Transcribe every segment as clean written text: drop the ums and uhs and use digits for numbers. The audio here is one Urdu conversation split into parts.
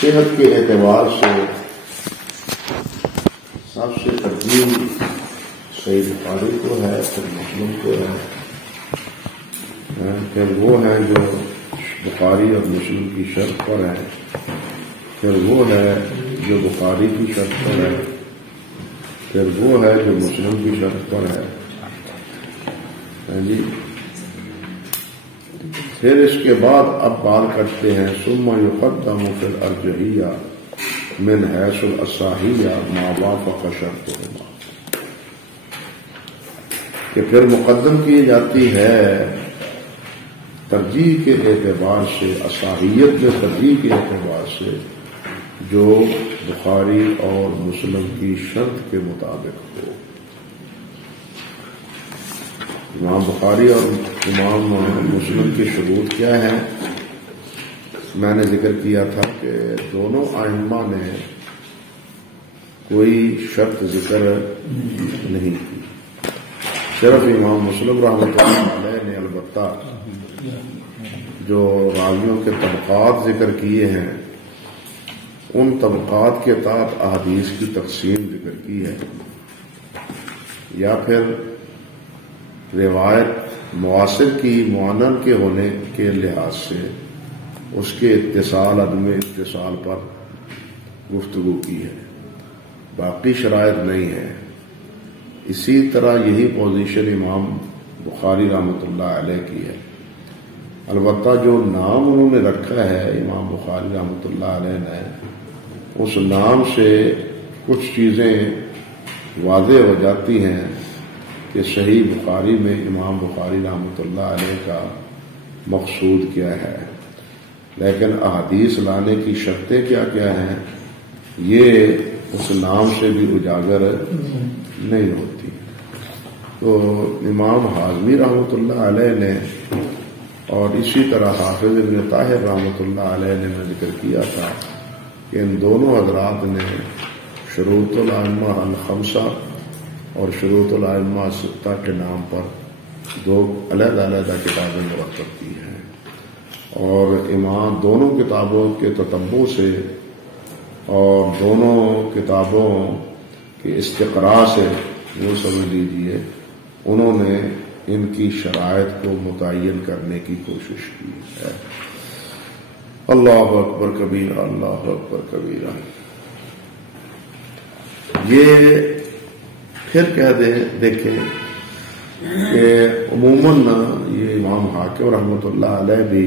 صحت کے اعتبار سے سب سے ترجیح صحیح بخاری کو ہے، پھر مسلم کو ہے، پھر وہ ہے جو بخاری اور مسلم کی شرط پر ہے، پھر وہ ہے جو بخاری کی شرط پر ہے، پھر وہ ہے جو مسلم کی شرط پر ہے جی۔ پھر اس کے بعد اب بات کرتے ہیں ثم یقدم فی الارجحیہ من حیث الاصحیہ ما وافق شرطہما، کہ پھر مقدم کی جاتی ہے ترجیح کے اعتبار سے، اصحیت میں ترجیح کے اعتبار سے جو بخاری اور مسلم کی شرط کے مطابق ہو۔ امام بخاری اور امام مسلم کی شروط کیا ہے؟ میں نے ذکر کیا تھا کہ دونوں ائمہ نے کوئی شرط ذکر نہیں کی، صرف امام مسلم رحمۃ اللہ علیہ نے البتہ جو راویوں کے طبقات ذکر کیے ہیں ان طبقات کے تحت احادیث کی تقسیم ذکر کی ہے، یا پھر روایت معاصر کی معانن کے ہونے کے لحاظ سے اس کے اتصال عدم اتصال پر گفتگو کی ہے، باقی شرائط نہیں ہے۔ اسی طرح یہی پوزیشن امام بخاری رحمۃ اللہ علیہ کی ہے، البتہ جو نام انہوں نے رکھا ہے امام بخاری رحمۃ اللہ علیہ نے، اس نام سے کچھ چیزیں واضح ہو جاتی ہیں کہ صحیح بخاری میں امام بخاری رحمۃ اللہ علیہ کا مقصود کیا ہے، لیکن احادیث لانے کی شرطیں کیا کیا ہیں یہ اس نام سے بھی اجاگر نہیں ہوتی۔ تو امام حازمی رحمۃ اللہ علیہ نے اور اسی طرح حافظ ابن طاہر رحمۃ اللہ علیہ نے میں ذکر کیا تھا کہ ان دونوں حضرات نے شروط الائمہ الخمسہ اور شروط الائمہ الستہ کے نام پر دو علیحدہ علیحدہ کتابیں مرتب کی ہیں، اور امام دونوں کتابوں کے تتبع سے اور دونوں کتابوں کے استقراء سے وہ سمجھ لیجیے انہوں نے ان کی شرائط کو متعین کرنے کی کوشش کی ہے۔ اللہ اکبر کبیرہ، اللہ اکبر کبیرہ۔ یہ پھر کہہ دیں دیکھیں کہ عموماً یہ امام حاکم رحمۃ اللہ علیہ بھی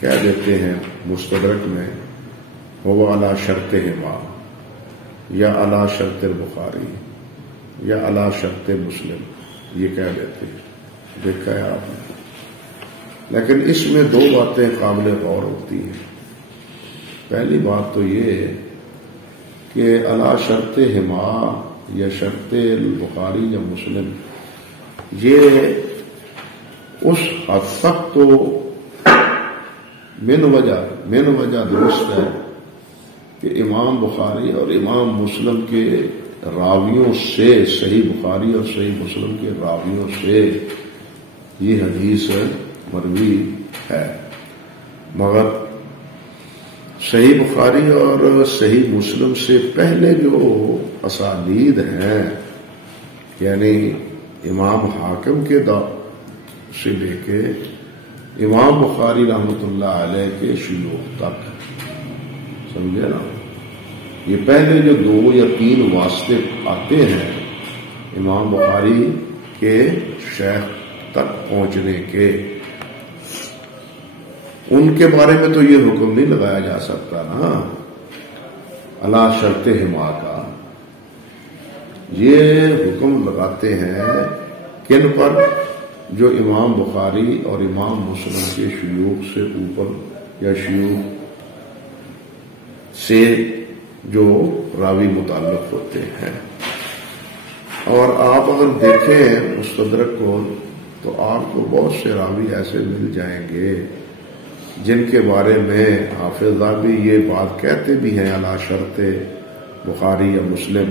کہہ دیتے ہیں مستدرک میں هو علی شرطہما، یا علی شرط البخاری، یا علی شرط مسلم، یہ کہہ دیتے ہیں، دیکھا ہے آپ نے۔ لیکن اس میں دو باتیں قابل غور ہوتی ہیں۔ پہلی بات تو یہ کہ علی شرطہما یا شرط البخاری یا مسلم، یہ اس حد تک تو من وجہ درست ہے کہ امام بخاری اور امام مسلم کے راویوں سے، صحیح بخاری اور صحیح مسلم کے راویوں سے یہ حدیث مروی ہے، مگر صحیح بخاری اور صحیح مسلم سے پہلے جو اسانید ہیں، یعنی امام حاکم کے دور سے لے کے امام بخاری رحمۃ اللہ علیہ کے شیوخ تک، سمجھے نا، یہ پہلے جو 2 یا 3 واسطے آتے ہیں امام بخاری کے شیخ تک پہنچنے کے، ان کے بارے میں تو یہ حکم نہیں لگایا جا سکتا نا علی شرطہما کا۔ یہ حکم لگاتے ہیں کن پر؟ جو امام بخاری اور امام مسلم کے شیوخ سے اوپر یا شیوخ سے جو راوی متعلق ہوتے ہیں۔ اور آپ اگر دیکھیں مستدرک کو تو آپ کو بہت سے راوی ایسے مل جائیں گے جن کے بارے میں حافظ ذہبی یہ بات کہتے بھی ہیں علی شرط بخاری یا مسلم،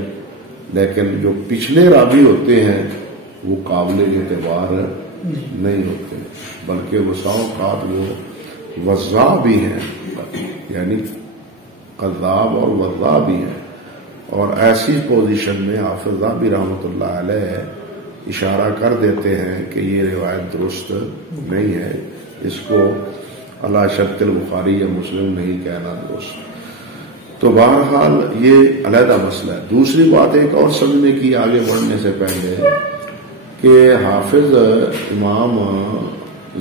لیکن جو پچھلے راوی ہوتے ہیں وہ قابل اعتبار نہیں ہوتے، بلکہ وہ اوقات وہ وضاع بھی ہیں، یعنی قذاب اور وضاع بھی ہے، اور ایسی پوزیشن میں حافظ ذہبی رحمۃ اللہ علیہ اشارہ کر دیتے ہیں کہ یہ روایت درست نہیں ہے، اس کو علی شرط البخاری یا مسلم نہیں کہنا درست۔ تو بہرحال یہ علیحدہ مسئلہ ہے۔ دوسری بات ایک اور سمجھنے کی آگے بڑھنے سے پہلے کہ حافظ امام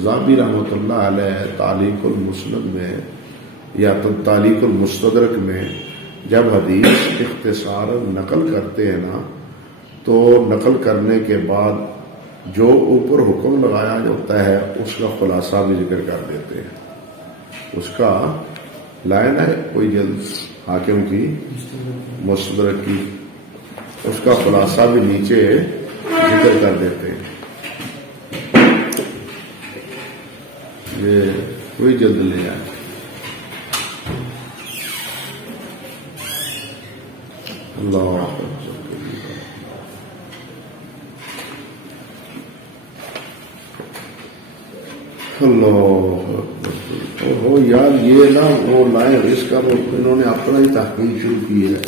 ذہبی رحمۃ اللہ علیہ تعلیق المسند میں یا تعلیق المستدرک میں جب حدیث اختصار نقل کرتے ہیں نا، تو نقل کرنے کے بعد جو اوپر حکم لگایا ہوتا ہے اس کا خلاصہ بھی ذکر کر دیتے ہیں۔ اس کا لائن ہے کوئی جلد حاکم کی مستدرک کی، اس کا خلاصہ بھی نیچے ذکر کر دیتے ہیں۔ یہ کوئی جلد لے آئے۔ اللہ ہو یار، یہ نا وہ لائن اس کا وہ انہوں نے اپنا ہی تحقیق شروع کی ہے،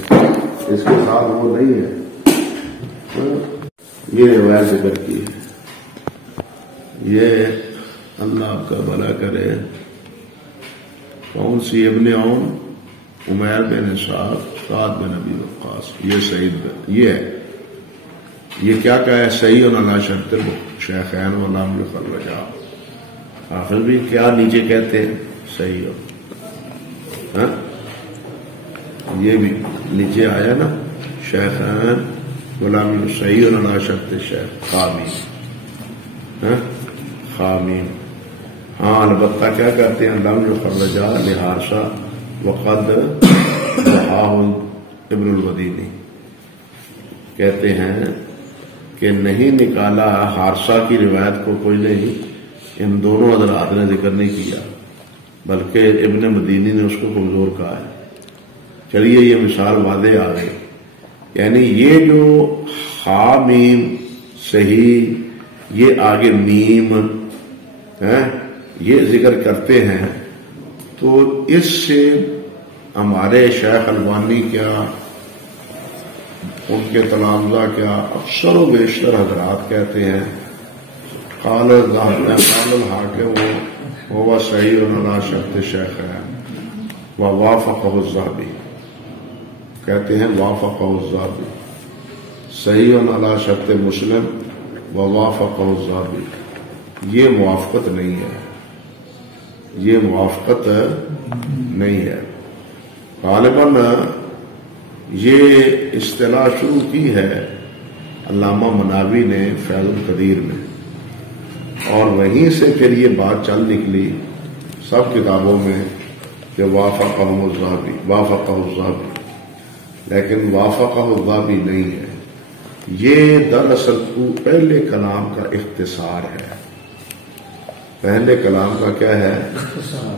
اس کے ساتھ وہ نہیں ہے، یہ روایت ذکر کی ہے۔ یہ اللہ آپ کا بھلا کرے۔ کون سی؟ ابن عون، عمیر بن سعد بن ابی وقاص، یہ سعید، یہ ہے، یہ کیا کہا ہے؟ صحیح علی شرط الشیخین ولم یخرجا۔ حافظ بھی کیا نیچے کہتے ہیں؟ صحیح ہو، ہاں یہ بھی نیچے آیا نا، شیخین ولم صحیح علی شرط الشیخ خامین، خامین، ہاں البتہ کیا کہتے ہیں؟ لم یخرجا لحارثہ وقد ابن الودینی، کہتے ہیں کہ نہیں نکالا حارثہ کی روایت کو کوئی نہیں، ان دونوں حضرات نے ذکر نہیں کیا، بلکہ ابن مدینی نے اس کو کمزور کہا ہے۔ چلیے یہ مثال واضح آ گئی، یعنی یہ جو خا میم صحیح، یہ آگے میم ہے، یہ ذکر کرتے ہیں، تو اس سے ہمارے شیخ البانی کیا، ان کے تلامذہ کیا، اکثر و بیشتر حضرات کہتے ہیں قال الحاکم وهو صحیح علی شرط الشیخین ووافقہ الذہبی، کہتے ہیں وافقہ الذہبی، صحیح علی شرط مسلم ووافقہ الذہبی۔ یہ موافقت نہیں ہے، یہ موافقت نہیں ہے۔ غالباً یہ اصطلاح شروع کی ہے علامہ مناوی نے فیض القدیر میں، اور وہیں سے پھر یہ بات چل نکلی سب کتابوں میں کہ وافقہ الذہبی، وافقہ الذہبی، لیکن وافقہ الذہبی نہیں ہے۔ یہ دراصل پہلے کلام کا اختصار ہے، پہلے کلام کا کیا ہے؟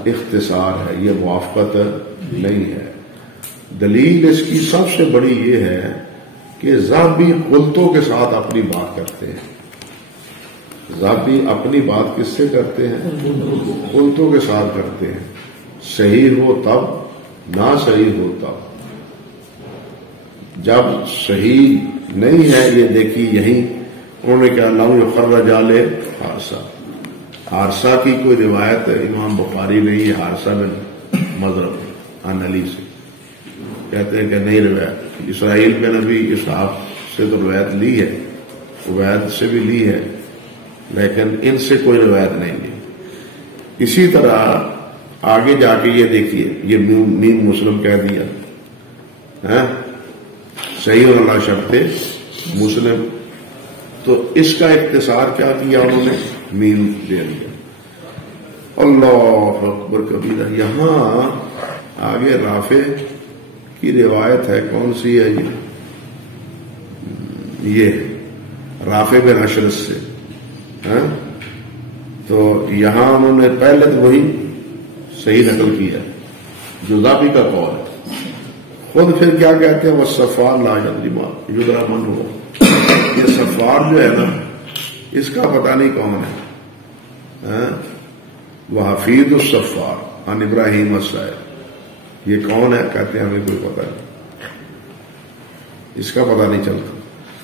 اختصار ہے، یہ موافقت نہیں ہے۔ دلیل اس کی سب سے بڑی یہ ہے کہ ذہبی قلتوں کے ساتھ اپنی بات کرتے ہیں۔ ذہبی اپنی بات کس سے کرتے ہیں؟ قلتوں کے ساتھ کرتے ہیں، صحیح ہو تب، نہ صحیح ہو تب۔ جب صحیح نہیں ہے، یہ دیکھی یہیں انہوں نے کیا لم یخرج علی حارثہ، حارثہ کی کوئی روایت امام بخاری نے یہ حارثہ بن مضرب عن علی سے کہتے ہیں کہ نہیں، روایت اسرائیل میں نبی اسحاق سے تو روایت لی ہے، عبید سے بھی لی ہے، لیکن ان سے کوئی روایت نہیں لی۔ اسی طرح آگے جا کے یہ دیکھیے، یہ میم مسلم کہہ دیا، صحیح علی شرط مسلم، تو اس کا اختصار کیا کیا انہوں نے؟ میم دے دیا۔ اللہ اکبر کبیرہ۔ یہاں آگے رافع کی روایت ہے، کون سی ہے یہ رافع بن اشرس سے، تو یہاں انہوں نے پہلے تو وہی صحیح نقل کیا جو ذہبی کا قول ہے، خود پھر کیا کہتے ہیں؟ وہ صفار لا یدری من ہو، یہ صفار جو ہے نا، اس کا پتہ نہیں کون ہے، وہ حفیظ الصفار عن ابراہیم السائب، یہ کون ہے؟ کہتے ہیں ہمیں کوئی پتہ نہیں، اس کا پتہ نہیں چلتا۔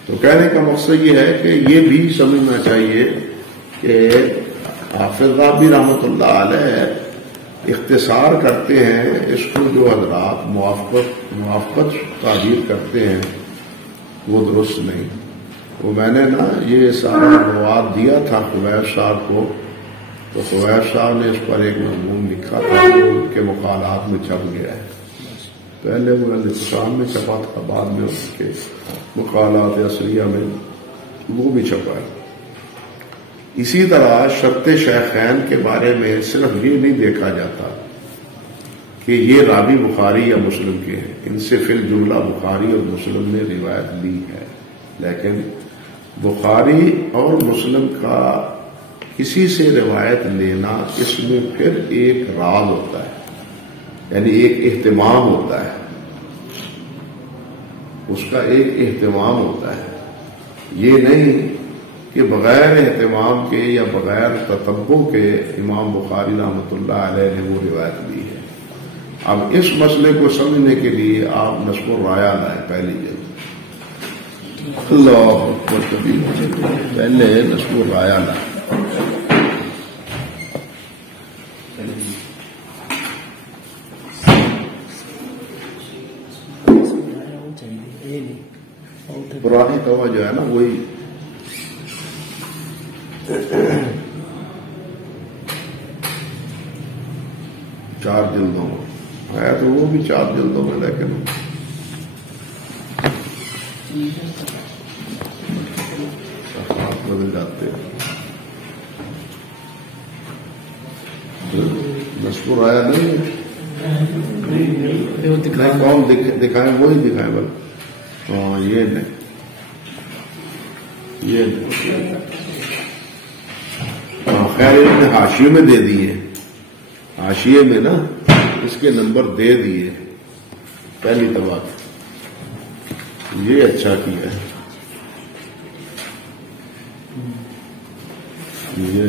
تو کہنے کا مقصد یہ ہے کہ یہ بھی سمجھنا چاہیے کہ حافظ رابی رحمۃ اللہ علیہ اختصار کرتے ہیں، اس کو جو حضرات موافقت تعبیر کرتے ہیں وہ درست نہیں۔ وہ میں نے یہ سارا مواد دیا تھا قبیس صاحب کو، تو قبیس صاحب نے اس پر ایک مضمون لکھا تھا جو ان کے مقالات میں چھپ گیا ہے۔ پہلے وہ ہندوستان میں چھپا تھا، بعد میں اس کے مقالات اصلیہ میں وہ بھی چھپا ہے۔ اسی طرح شرط شیخین کے بارے میں صرف یہ نہیں دیکھا جاتا کہ یہ راوی بخاری یا مسلم کے ہیں، ان سے فی الجملہ بخاری اور مسلم نے روایت لی ہے، لیکن بخاری اور مسلم کا کسی سے روایت لینا اس میں پھر ایک راز ہوتا ہے، یعنی ایک اہتمام ہوتا ہے، اس کا ایک اہتمام ہوتا ہے۔ یہ نہیں کہ بغیر اہتمام کے یا بغیر تتبع کے امام بخاری رحمۃ اللہ علیہ نے وہ روایت لی ہے۔ اب اس مسئلے کو سمجھنے کے لیے آپ نصب الرایا لائیں، پہلی جلد اللہ اکبر کبیر، پہلے نصب الرایا لائیں۔ پرانی توا جو ہے نا وہی 4 جلدوں میں ہے، تو وہ بھی 4 جلدوں میں، لیکن بدل جاتے ہیں۔ نصب الرایا نہیں کون دکھائیں، وہی دکھائیں بل، ہاں یہ نہیں، یہ نہیں، خیر اس نے حاشیے میں دے دیے، حاشیے میں نا اس کے نمبر دے دیے پہلی طبع، یہ اچھا کیا ہے، یہ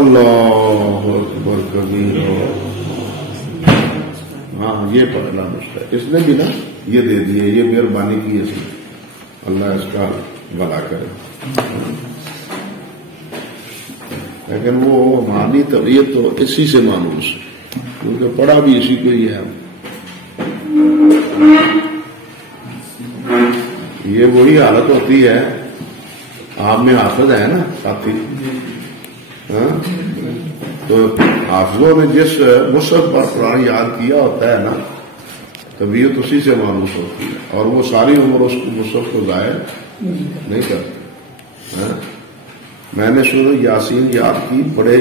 اللہ اکبر کبیر، ہاں یہ پہلا مسئلہ اس نے بھی نا یہ دے دیے، یہ مہربانی کی اس نے، اللہ اس کا بھلا کرے۔ لیکن وہ معنی طبیعت تو اسی سے مانوس ہے، کیونکہ پڑھا بھی اسی کو ہی ہے۔ یہ وہی حالت ہوتی ہے، آپ میں حافظ ہے نا ساتھی، تو حافظوں نے جس مصحف پر قرآن یاد کیا ہوتا ہے نا، طبیعت اسی سے مانوس ہوتی ہے، اور وہ ساری عمر اس مصحف کو ضائع نہیں کرتے۔ میں نے سورہ یاسین یاد کی بڑے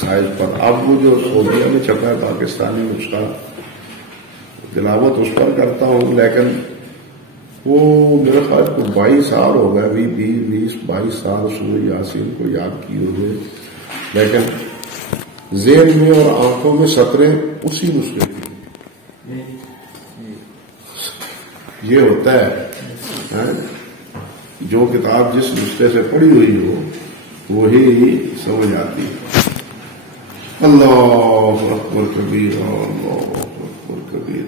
سائز پر، اب وہ جو سعودیہ میں چھپا ہے پاکستانی، اس کا تلاوت اس پر کرتا ہوں، لیکن وہ میرے خیال کو 22 سال ہو گئے، 22 سال سورہ یاسین کو یاد کیے ہوئے، لیکن ذہن میں اور آنکھوں میں سطریں اسی نسخے کی۔ یہ ہوتا ہے جو کتاب جس نسخے سے پڑھی ہوئی ہو وہی سمجھ آتی ہے۔ اللہ اکبر کبیر، اللہ اکبر کبیر۔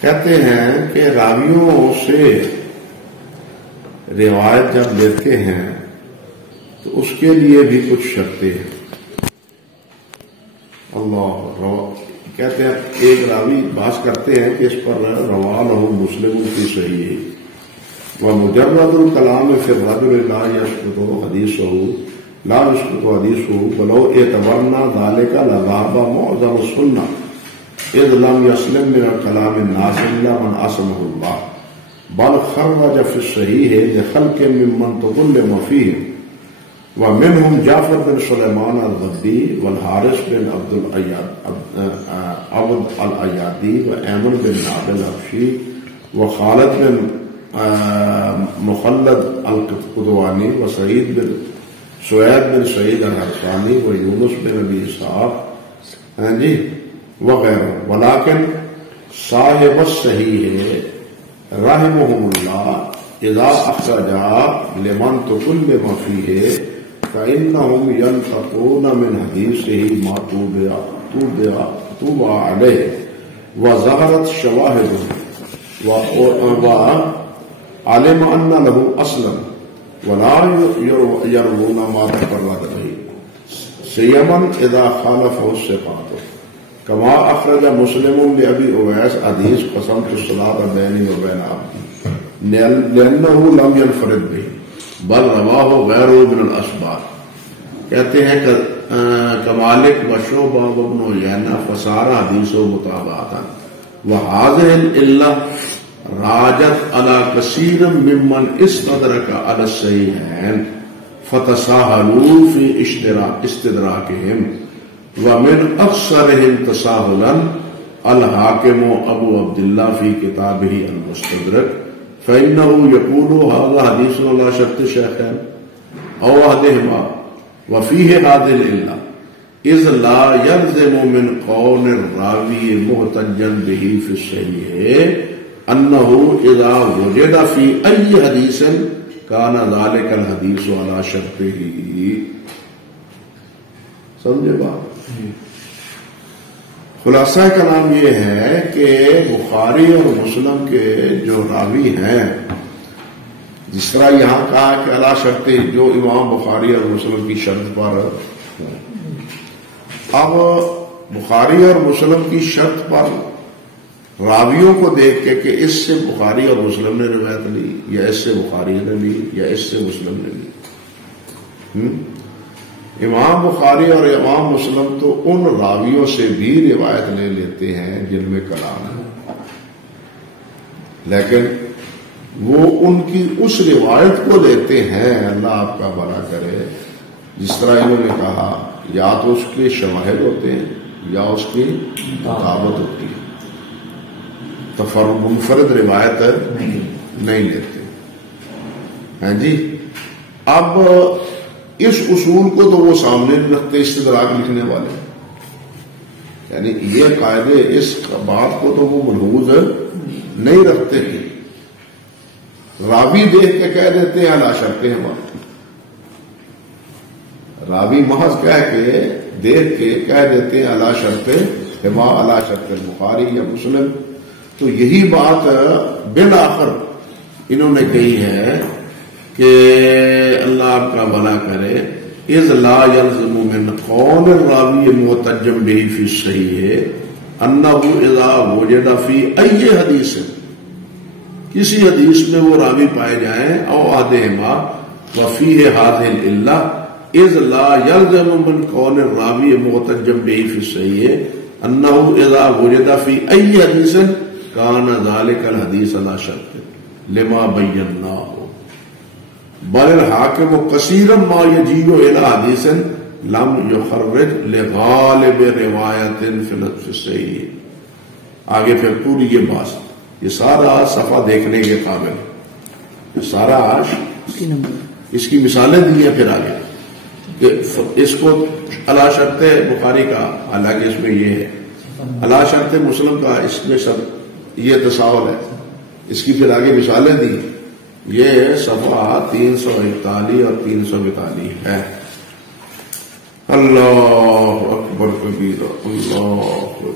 کہتے ہیں کہ راویوں سے روایت جب لیتے ہیں تو اس کے لیے بھی کچھ شرطیں ہیں۔ اللہ کہتے ہیں ایک راوی بات کرتے ہیں کہ اس پر روان ہو مسلم کی صحیح و مجرد الکلام فی الرجل لا یثبت حدیثہ لا یثبت حدیثہ ولو اعتبرنا ذلك لذهب معظم السنہ اذ لم يسلم من الكلام الناس الا من عصمه الله بل خرج في الصحيح لخلق ممن تظلم فيه ومنهم جعفر بن سليمان الضبي والحارث بن عبد الأيادي وأيمن بن عبد الحبشي وخالد بن مخلد القدوانی وسعید بن سوید بن سعید الحرسانی ویونس بن ابی اسحاق جی وغیرہ ولیکن صاحب الصحیح رحمهم اللہ اذا اخرجا لمن تکل ما فیہ فإنهم ينتقون من حدیثه ما توبع علیہ وظہرت شواہدہ وعلم ان له اصلا ولا يرون ما تفرد به سيما اذا خالفه الثقات كما اخرج مسلم لابي اويس حديث قسمت الصلاة بيني وبين عبدي لانه لم ينفرد به بل رواه غيره من الاشبار. کہتے ہیں کہ کمالک و شعبہ وابن عیینہ فسار حدیث و مطابعتا وهذه العلة راجت على كثير ممن استدرك على الصحيحين فتساهلوا في استدراكهم ومن أكثرهم تساهلا الحاكم أبو عبد الله في كتابه المستدرك فإنه يقول هذا حديث على شرط الشيخين أو أحدهما وفيه هذه العلة إذ لا يلزم من قول الراوي محتجا به في الصحيح أنه إذا وجد في أي حديث كان ذلك الحديث على شرطه. سمجھے بات؟ خلاصہ کلام یہ ہے کہ بخاری اور مسلم کے جو راوی ہیں، جس طرح یہاں کہا کہ علی شرط، جو امام بخاری اور مسلم کی شرط پر، اب بخاری اور مسلم کی شرط پر راویوں کو دیکھ کے کہ اس سے بخاری اور مسلم نے روایت لی، یا اس سے بخاری نے لی، یا اس سے مسلم نے لی. امام بخاری اور امام مسلم تو ان راویوں سے بھی روایت لے لیتے ہیں جن میں کلام ہے، لیکن وہ ان کی اس روایت کو لیتے ہیں، اللہ آپ کا بھلا کرے، جس طرح انہوں نے کہا، یا تو اس کے شواہد ہوتے ہیں یا اس کی مطابقت ہوتی ہے، منفرد روایت نہیں لیتے ہیں جی. اب اس اصول کو تو وہ سامنے نہیں رکھتے استدراک لکھنے والے، یعنی یہ قاعدے، اس بات کو تو وہ ملحوظ نہیں رکھتے ہیں. راوی دیکھ کے کہہ دیتے ہیں علی شرط ہمارا، راوی محض کہہ کے دیکھ کے کہہ دیتے ہیں علی شرط ہما علی شرط البخاری یا مسلم. تو یہی بات بالآخر انہوں نے کہی ہے کہ اللہ آپ کا بھلا کرے، اذ لا يلزم من قول الراوی محتجا به فی الصحیح انه اذا وجد فی ای حدیث، کسی حدیث میں وہ راوی پائے جائیں، او احدہما وفیہ هذه العلة اذ لا يلزم من قول الراوی محتجا به فی الصحیح انه اذا وجد فی ای حدیث كان ذلك الحديث على شرط لما بيناه بل الحاكم كثيرا ما يجيء الى حديث لم يخرج لغالب روایت في الصحيح. آگے پھر پوری یہ بات، یہ سارا صفحہ دیکھنے کے قابل، یہ سارا اس کی مثالیں دی ہیں. پھر آگے کہ اس کو علی شرط بخاری کا، حالانکہ اس میں یہ ہے علی شرط مسلم کا، اس میں سب یہ تساہل ہے. اس کی پھر آگے مثالیں دی، یہ صفحہ 341 اور 342 ہے. اللہ اکبر کبیر، اللہ اکبر.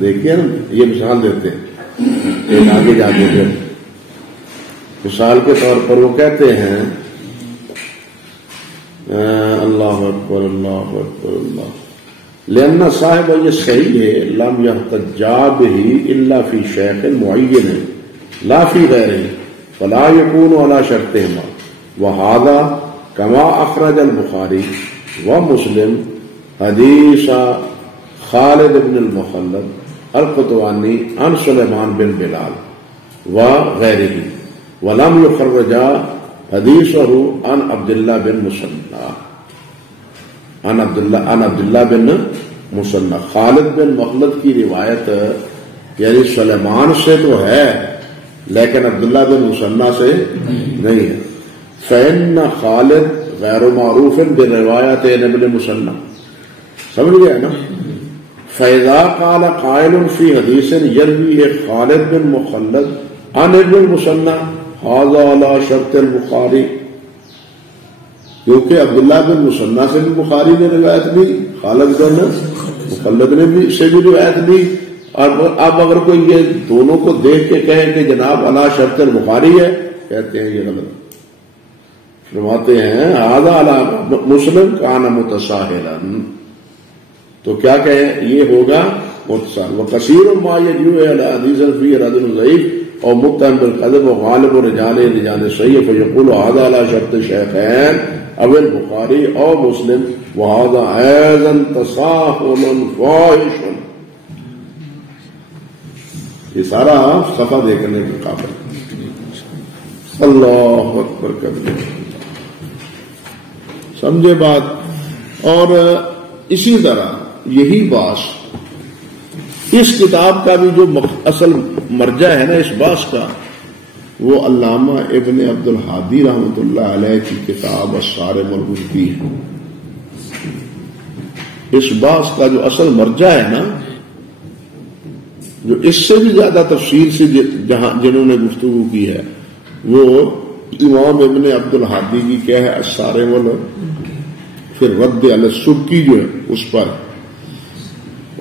دیکھیے نا، یہ مثال دیتے ہیں ایک آگے جا کے. مثال کے طور پر وہ کہتے ہیں اللہ اکبر اللہ اکبر اللہ. لأن صاحب یہ صحیح ہے لم يحتجا به الا في شیخ معین لا في غیره فلا يكون على شرطهما وهذا كما اخرج البخاری ومسلم حدیث خالد بن المخلد القطوانی عن سلیمان بن بلال وغیره ولم يخرجا حدیثه عن عبداللہ بن مسنہ عن عبداللہ بن مسنہ. خالد بن مخلد کی روایت یعنی سلیمان سے تو ہے لیکن عبداللہ بن مسنہ سے نہیں ہے. فإن خالد غیر معروف بروایت ابن مسنہ. سمجھ گیا نا؟ فإذا قال قائل في حدیث یروی خالد بن مخلد عن ابن مسنہ هذا على شرط البخاری، کیونکہ عبداللہ بن مسنہ سے بھی بخاری نے روایت لی، خالد بن مخلد نے بھی سے بھی روایت لی. اور اب اگر کوئی یہ دونوں کو دیکھ کے کہے کہ جناب علی شرط البخاری ہے، کہتے ہیں یہ غلط. فرماتے ہیں هذا علی مسلم کان متساہلا، تو کیا کہیں یہ ہوگا متساہل. وکثیر ما یجوز علی حدیث فی رجل ضعیف اور متهم بالقذف وغالب رجال صحیح فیقول هذا على شرط الشیخین او البخاری او مسلم وهذا ايضا تساہل فاحش. یہ سارا صفحہ دیکھنے کے قابل. اللہ اکبر کبیر. سمجھے بات؟ اور اسی طرح یہی بات اس کتاب کا بھی جو اصل مرجع ہے نا اس باس کا، وہ علامہ ابن عبد الحادی رحمۃ اللہ علیہ کی کتاب الصارم المنقی ہے. اس باس کا جو اصل مرجع ہے نا، جو اس سے بھی زیادہ تفصیل سے جنہوں نے گفتگو کی ہے، وہ امام ابن عبد الحادی کی کیا ہے الصارم پھر رد علی السبکی جو ہے اس پر،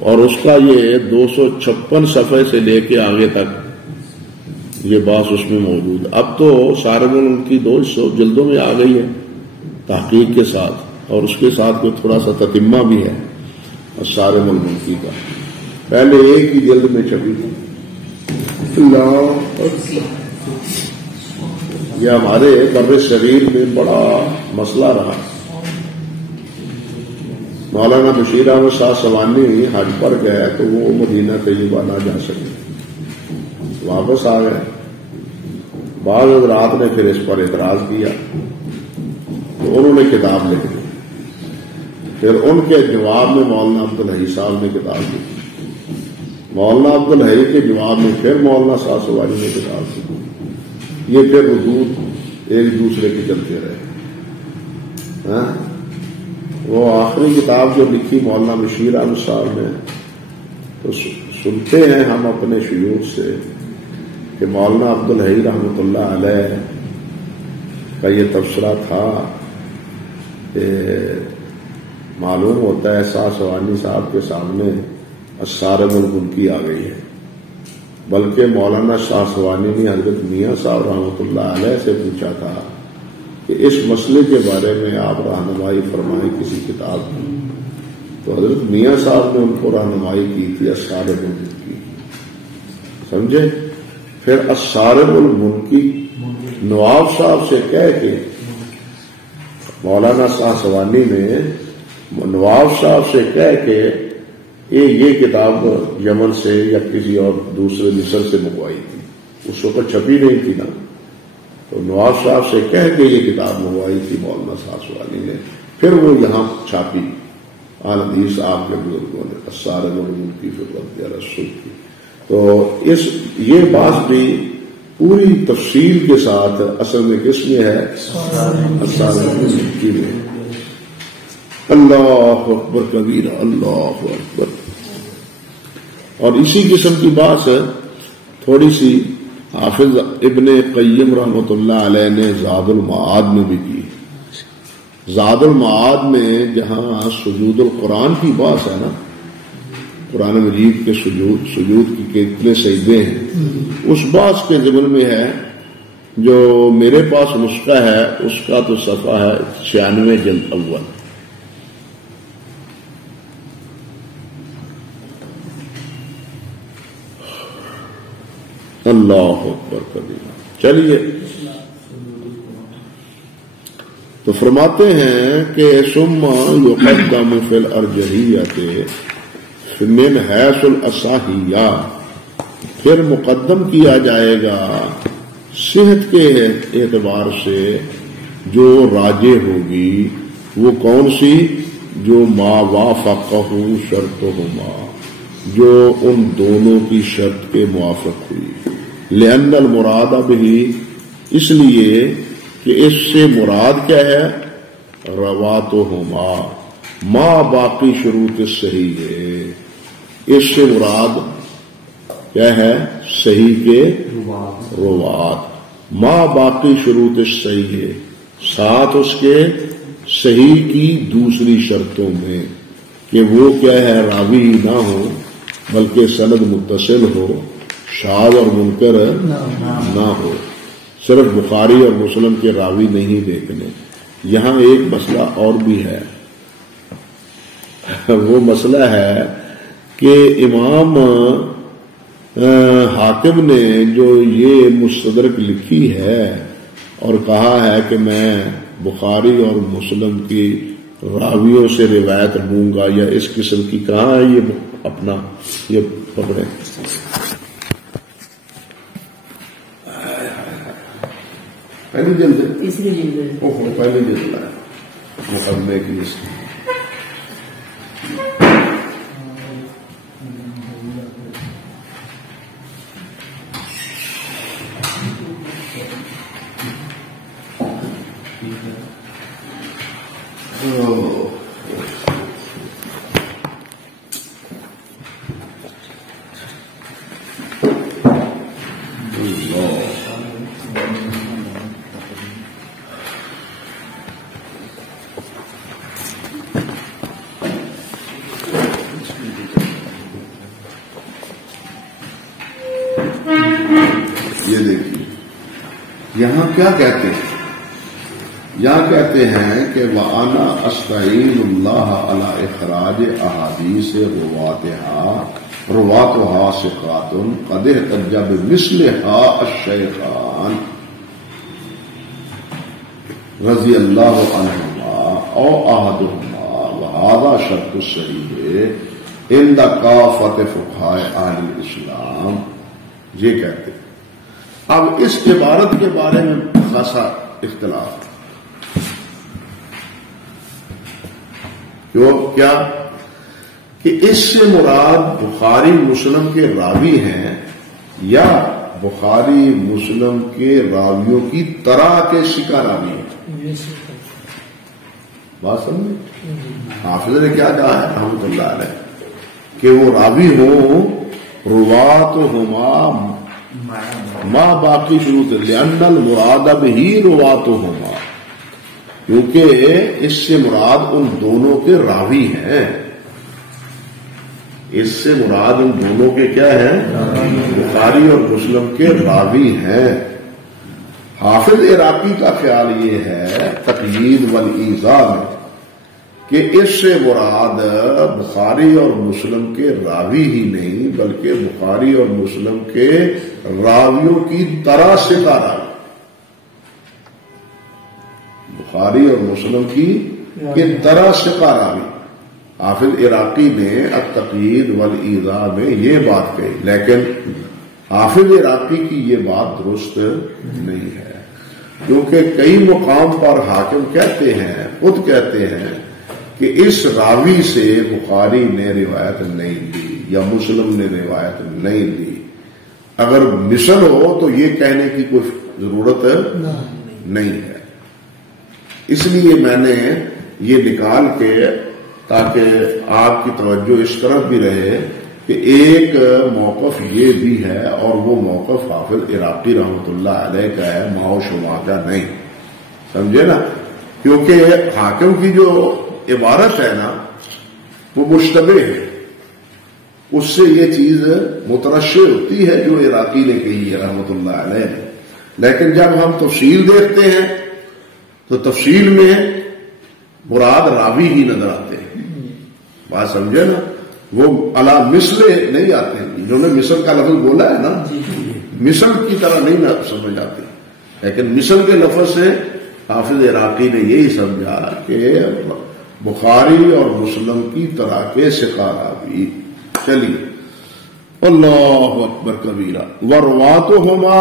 اور اس کا یہ 256 صفحے سے لے کے آگے تک یہ بات اس میں موجود. اب تو صارم المنقی 200 جلدوں میں آ گئی ہے تحقیق کے ساتھ، اور اس کے ساتھ کوئی تھوڑا سا تتمہ بھی ہے صارم المنقی کا. پہلے ایک ہی جلد میں چھپی تھی. یہ ہمارے بر صغیر میں بڑا مسئلہ رہا. مولانا بشیر احمد شاہ سوانی حج پر گئے تو وہ مدینہ طیبہ نہ جا سکے، واپس آ گئے. بعض حضرات نے پھر اس پر اعتراض کیا تو انہوں نے کتاب لکھ دی. پھر ان کے جواب میں مولانا عبدالحی صاحب نے کتاب لکھی. مولانا عبدالحی کے جواب میں پھر مولانا شاہ سوانی نے کتاب لکھی. یہ پھر ردود ایک دوسرے کے چلتے رہے. وہ آخری کتاب جو لکھی مولانا بشیر احمد صاحب نے، تو سنتے ہیں ہم اپنے شیوخ سے کہ مولانا عبدالحی رحمۃ اللہ علیہ کا یہ تبصرہ تھا کہ معلوم ہوتا ہے شاہ سوانی صاحب کے سامنے الصارم المنقی آ گئی ہے. بلکہ مولانا شاہ سوانی نے حضرت میاں صاحب رحمۃ اللہ علیہ سے پوچھا تھا کہ اس مسئلے کے بارے میں آپ رہنمائی فرمائیں کسی کتاب کی، تو حضرت میاں صاحب نے ان کو رہنمائی کی تھی الصارم المنقی. سمجھے؟ پھر الصارم المنقی نواب صاحب سے کہہ کے مولانا شاہ سوانی نے نواب صاحب سے کہہ کے یہ کتاب یمن سے یا کسی اور دوسرے مصر سے منگوائی تھی. اس وقت چھپی نہیں تھی نا، تو نواب صاحب سے کہہ کے یہ کتاب منگوائی تھی مولانا شاہ سوانی نے. پھر وہ یہاں چھاپی حدیث آپ کے بزرگوں نے الصارم المنقی فی الرد علی السبکی. تو یہ بات بھی پوری تفصیل کے ساتھ اصل میں کس میں ہے؟ الصارم المنقی میں. اللہ اکبر کبیر، اللہ اکبر. اور اسی قسم کی بات تھوڑی سی حافظ ابن قیم رحمۃ اللہ علیہ نے زاد المعاد میں بھی کی. زاد المعاد میں جہاں سجود القرآن کی بات ہے نا، قرآن مجید کے سجود کی کتنے سجدے ہیں، اس بات کے ضمن میں ہے جو میرے پاس نسخہ ہے اس کا تو صفحہ ہے 96 جلد اول. اللہ اکبر کبیرہ. چلیے تو فرماتے ہیں کہ ثم یقدم فی الارجحیۃ من حیث الاصحیہ، پھر مقدم کیا جائے گا صحت کے اعتبار سے جو راجح ہوگی. وہ کون سی؟ جو ما وافقہ شرطہما، جو ان دونوں کی شرط کے موافق ہوئی. لأن المراد بہ، اس لیے کہ اس سے مراد کیا ہے؟ رواتہما، ما باقی شروط صحیح ہے. اس سے مراد کیا ہے؟ صحیح کے روات. ما باقی شروط صحیح ہے، ساتھ اس کے صحیح کی دوسری شرطوں میں کہ وہ کیا ہے؟ راوی نہ ہو بلکہ سند متصل ہو، شاذ اور منکر نہ ہو. صرف بخاری اور مسلم کے راوی نہیں دیکھنے. یہاں ایک مسئلہ اور بھی ہے. وہ مسئلہ ہے کہ امام حاکم نے جو یہ مستدرک لکھی ہے اور کہا ہے کہ میں بخاری اور مسلم کی راویوں سے روایت لوں گا، یا اس قسم کی، کہاں ہے یہ اپنا؟ یہ پکڑے پہلی جلد، تیسری جلد، پہلی جلد ہے مقدمے کی. اس کی یہ دیکھیے یہاں کیا کہتے ہیں. یہاں کہتے ہیں کہ وَأَنَا أَسْتَعِينُ اللَّهَ عَلَى إِخْرَاجِ أَحَادِيثِ رُوَاتُهَا ثِقَاتٌ قَدْ احْتَجَّ بِمِثْلِهَا الشَّيْخَانِ رضی اللہ عنہما او أحدهما وهذا شرط الصحیح عند کافۃ فقہاء اہل الاسلام. یہ کہتے ہیں. اب اس عبارت کے بارے میں خاصا اختلاف. کیا کہ اس سے مراد بخاری مسلم کے راوی ہیں یا بخاری مسلم کے راویوں کی طرح کے سکا راوی ہیں؟ بات سمجھے؟ حافظ نے کیا کہا ہے رحمۃ اللہ علیہ کہ وہ راوی ہوں رواتہما ما باقی شروط لأن المراد بہ رواتہما، کیونکہ اس سے مراد ان دونوں کے راوی ہیں. اس سے مراد ان دونوں کے کیا ہیں؟ بخاری اور مسلم کے راوی ہیں. حافظ عراقی کا خیال یہ ہے تقیید والایذاء میں کہ اس سے مراد بخاری اور مسلم کے راوی ہی نہیں بلکہ بخاری اور مسلم کے راویوں کی طرح سے راوی. بخاری اور مسلم کی طرح سے راوی. حافظ عراقی نے التقیید والایذاء میں یہ بات کہی، لیکن حافظ عراقی کی یہ بات درست نہیں ہے، کیونکہ کئی مقام پر حاکم کہتے ہیں، خود کہتے ہیں کہ اس راوی سے بخاری نے روایت نہیں دی یا مسلم نے روایت نہیں دی. اگر مثل ہو تو یہ کہنے کی کوئی ضرورت نہیں ہے. اس لیے میں نے یہ نکال کے تاکہ آپ کی توجہ اس طرف بھی رہے کہ ایک موقف یہ بھی ہے اور وہ موقف حافظ عراقی رحمۃ اللہ علیہ کا ہے، ماؤ شما کا نہیں. سمجھے نا؟ کیونکہ حاکم کی جو عبارت ہے نا وہ مشتبہ ہے، اس سے یہ چیز مترشح ہوتی ہے جو عراقی نے کہی ہے رحمۃ اللہ علیہ نے. لیکن جب ہم تفصیل دیکھتے ہیں تو تفصیل میں مراد راوی ہی نظر آتے ہیں. بات سمجھے نا؟ وہ علا مثل نہیں آتے ہیں. انہوں نے مثل کا لفظ بولا ہے نا، مثل کی طرح نہیں سمجھ آتے، لیکن مثل کے لفظ سے حافظ عراقی نے یہی سمجھا کہ بخاری اور مسلم کی طرح کے ثقہ راوی. چلیے، اللہ اکبر کبیرہ. ورواۃہما،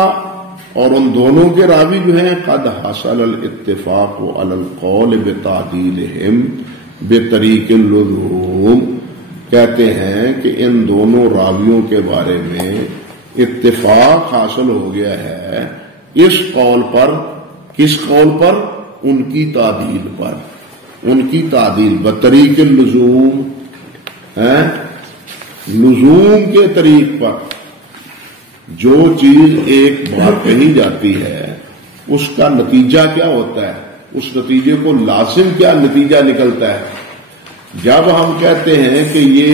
اور ان دونوں کے راوی جو ہیں، قد حصل الاتفاق علی القول بتعدیلہم بطریق اللزوم، کہتے ہیں کہ ان دونوں راویوں کے بارے میں اتفاق حاصل ہو گیا ہے اس قول پر. کس قول پر؟ ان کی تعدیل پر. ان کی تعدیل بطریق اللزوم، لزوم کے طریق پر. جو چیز ایک بار کہی جاتی ہے اس کا نتیجہ کیا ہوتا ہے، اس نتیجے کو لازم کیا نتیجہ نکلتا ہے. جب ہم کہتے ہیں کہ یہ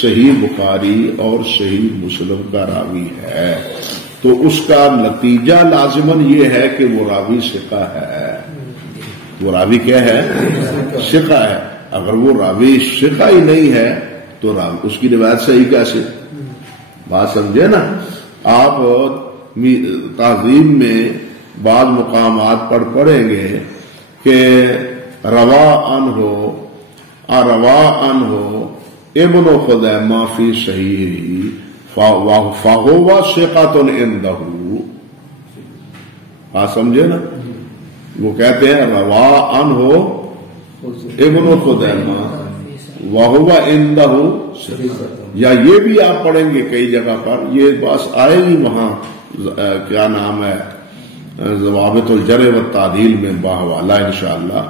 صحیح بخاری اور صحیح مسلم کا راوی ہے تو اس کا نتیجہ لازماً یہ ہے کہ وہ راوی ثقہ ہے. وہ راوی کیا ہے؟ ثقہ ہے. اگر وہ راوی ثقہ ہی نہیں ہے تو اس کی روایت صحیح کیسے؟ بات سمجھے نا؟ آپ تہذیب میں بعض مقامات پر پڑھیں گے کہ روا عنہ ابن خزیمہ فی صحیح فہو ثقۃ عندہ. آپ سمجھے نا؟ وہ کہتے ہیں روا عنہ ابن خزیمہ وہو عندہ، یا یہ بھی آپ پڑھیں گے کئی جگہ پر، یہ بات آئے گی وہاں کیا نام ہے ضوابط الجرح والتعدیل میں باحوالہ انشاءاللہ.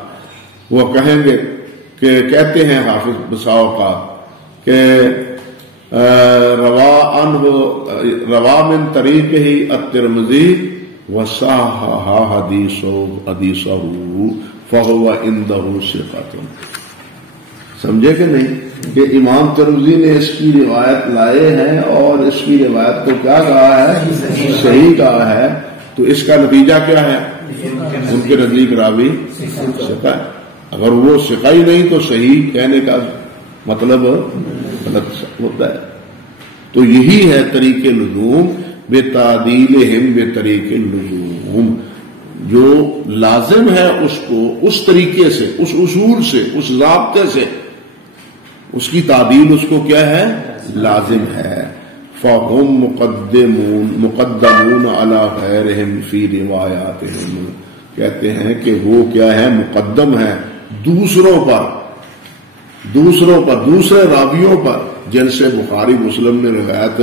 وہ کہیں گے کہ کہتے ہیں حافظ بساؤ کا کہ روا من طریق ہی الترمذی وصححہ حدیثہ فہو عندہ ثقۃ. سمجھے کہ نہیں؟ کہ امام ترمذی نے اس کی روایت لائے ہیں اور اس کی روایت کو کیا کہا ہے؟ صحیح کہا ہے. تو اس کا نتیجہ کیا ہے؟ ان کے نزدیک راوی ثقہ ہے. اگر وہ ثقہ ہی نہیں تو صحیح کہنے کا مطلب غلط ہوتا ہے. تو یہی ہے طریق لزوم بتعدیلہم بطریق اللزوم. جو لازم ہے اس کو اس طریقے سے، اس اصول سے، اس ضابطے سے اس کی تعدیل اس کو کیا ہے؟ لازم ہے. فَهُمْ مُقَدَّمُونَ عَلَى غَيْرِهِمْ فِي رِوَایَاتِهِمْ. کہتے ہیں کہ وہ کیا ہے؟ مقدم ہے دوسروں پر، دوسرے راویوں پر جن سے بخاری مسلم نے روایت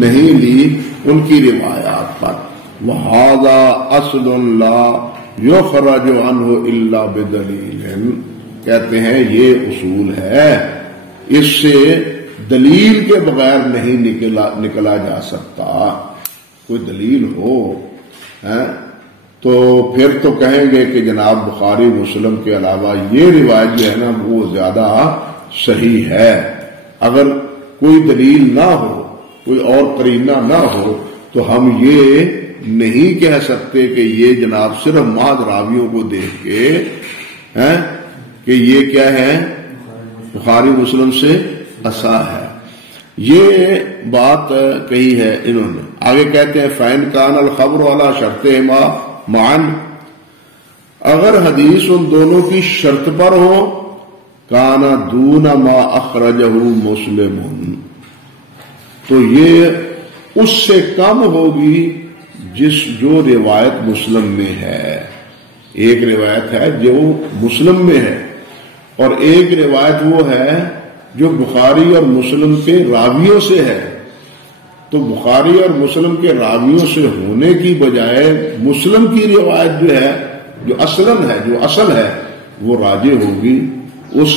نہیں لی، ان کی روایات پر. وَهَذَا أَصْلٌ لَا يُخْرَجُ عَنْهُ إِلَّا بِدَلِيلٍ. کہتے ہیں یہ اصول ہے، اس سے دلیل کے بغیر نہیں نکلا جا سکتا. کوئی دلیل ہو تو پھر تو کہیں گے کہ جناب بخاری مسلم کے علاوہ یہ روایت جو ہے نا وہ زیادہ صحیح ہے. اگر کوئی دلیل نہ ہو، کوئی اور قرینہ نہ ہو تو ہم یہ نہیں کہہ سکتے کہ یہ جناب صرف محض راویوں کو دیکھ کے کہ یہ کیا ہے بخاری مسلم سے اصح ہے. یہ بات کہی ہے انہوں نے. آگے کہتے ہیں فَإِنْ كَانَ الْخَبْرُ عَلَى شَرْطِهِمَا مَعًا، اگر حدیث ان دونوں کی شرط پر ہو، كَانَ دُونَ مَا أَخْرَجَهُ مُسْلِمٌ، تو یہ اس سے کم ہوگی جو روایت مسلم میں ہے. ایک روایت ہے جو مسلم میں ہے اور ایک روایت وہ ہے جو بخاری اور مسلم کے راویوں سے ہے. تو بخاری اور مسلم کے راویوں سے ہونے کی بجائے مسلم کی روایت جو ہے، جو اصل ہے وہ راجع ہوگی اس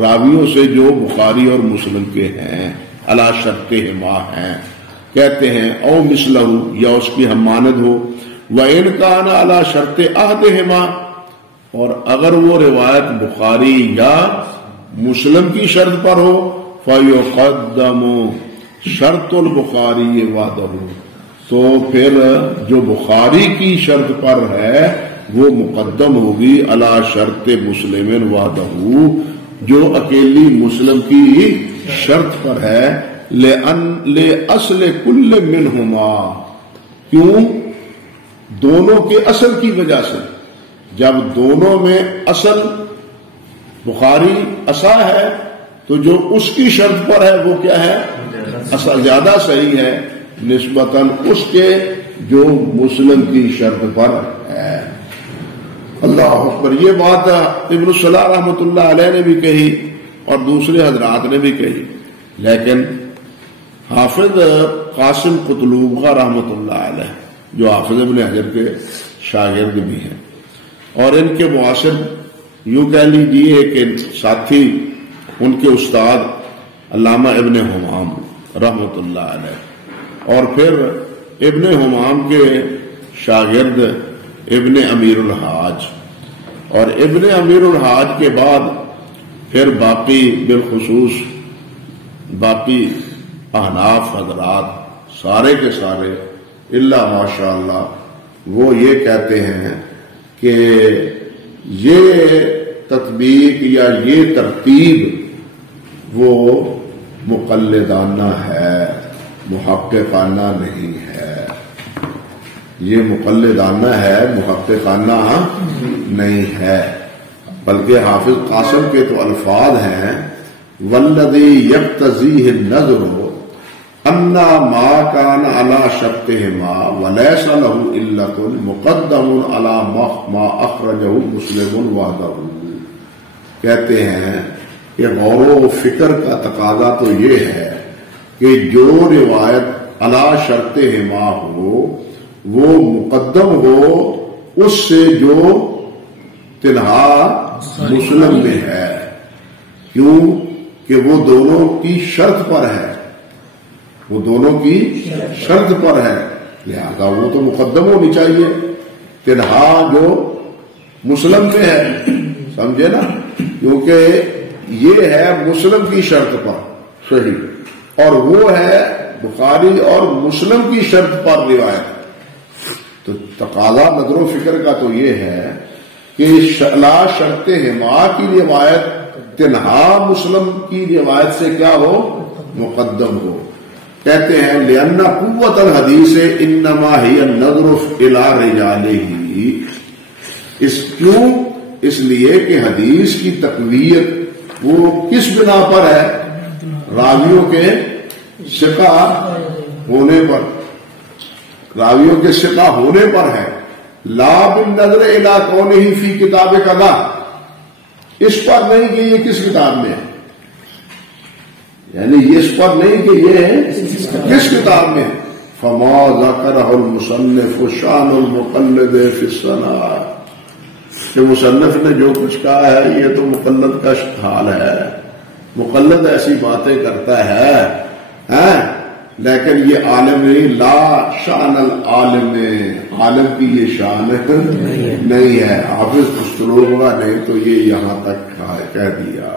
راویوں سے جو بخاری اور مسلم کے ہیں، علی شرطہما ہیں. کہتے ہیں او مثلہ، یا اس کی ہمانند ہو. وَإِنْ كَانَ عَلَى شَرْطِ أَحَدِهِمَا، اور اگر وہ روایت بخاری یا مسلم کی شرط پر ہو، فَيُقَدَّمُ شرط البخاری وحدہ، تو پھر جو بخاری کی شرط پر ہے وہ مقدم ہوگی علی شرط مسلم وحدہ، جو اکیلی مسلم کی شرط پر ہے، لأصل کل منہما، کیوں؟ دونوں کے اصل کی وجہ سے۔ جب دونوں میں اصل بخاری اصح ہے تو جو اس کی شرط پر ہے وہ کیا ہے؟ اصل زیادہ صحیح ہے نسبتاً اس کے جو مسلم کی شرط پر ہے۔ اللہ اکبر۔ یہ بات ابن الصلاح رحمۃ اللہ علیہ نے بھی کہی اور دوسرے حضرات نے بھی کہی، لیکن حافظ قاسم قطلوبہ رحمۃ اللہ علیہ جو حافظ ابن حجر کے شاگرد بھی ہیں اور ان کے معاصر یوں کہہ لیجیے کہ ساتھی، ان کے استاد علامہ ابن حمام رحمۃ اللہ علیہ، اور پھر ابن حمام کے شاگرد ابن امیر الحاج، اور ابن امیر الحاج کے بعد پھر باقی بالخصوص باقی احناف حضرات سارے کے سارے الا ماشاء اللہ وہ یہ کہتے ہیں کہ یہ تطبیق یا یہ ترتیب وہ مقلدانہ ہے، محققانہ نہیں ہے۔ یہ مقلدانہ ہے، محققانہ نہیں ہے، بلکہ حافظ قاسم کے تو الفاظ ہیں والذی یقتضیہ النظر ان ما کان علی شرطہما ولیس لہ علت مقدم علی ما اخرجہ مسلم وحدہ۔ کہتے ہیں کہ غور و فکر کا تقاضا تو یہ ہے کہ جو روایت علی شرطہما ہو وہ مقدم ہو اس سے جو تنہا مسلم میں ہے، کیوں کہ وہ دونوں کی شرط پر ہے، وہ دونوں کی شرط پر ہے، لہذا وہ تو مقدم ہونی چاہیے تنہا جو مسلم میں ہے، سمجھے نا؟ کیونکہ یہ ہے مسلم کی شرط پر صحیح اور وہ ہے بخاری اور مسلم کی شرط پر روایت، تو تقاضا نظر و فکر کا تو یہ ہے کہ لا شرط ہما کی روایت تنہا مسلم کی روایت سے کیا ہو؟ مقدم ہو۔ کہتے ہیں لأن قوت الحدیث انما ہی النظر الی رجالہ، اس لیے کہ حدیث کی تقویت وہ کس بنا پر ہے؟ راویوں کے ثقہ ہونے پر، راویوں کے ثقہ ہونے پر ہے، لا بالنظر الی کونہ فی کتاب کذا، اس پر نہیں کہ یہ کس کتاب میں ہے، یعنی اس پر نہیں کہ یہ کس کتاب میں ہے۔ فما ذکرہ المصنف شان المقلد فی الصناع، کہ مصنف نے جو کچھ کہا ہے یہ تو مقلد کا حال ہے، مقلد ایسی باتیں کرتا ہے لیکن یہ عالم نہیں، لا شان العالم، عالم کی یہ شان نہیں ہے۔ حافظ قسطلوبہ نے تو یہ یہاں تک کہہ دیا۔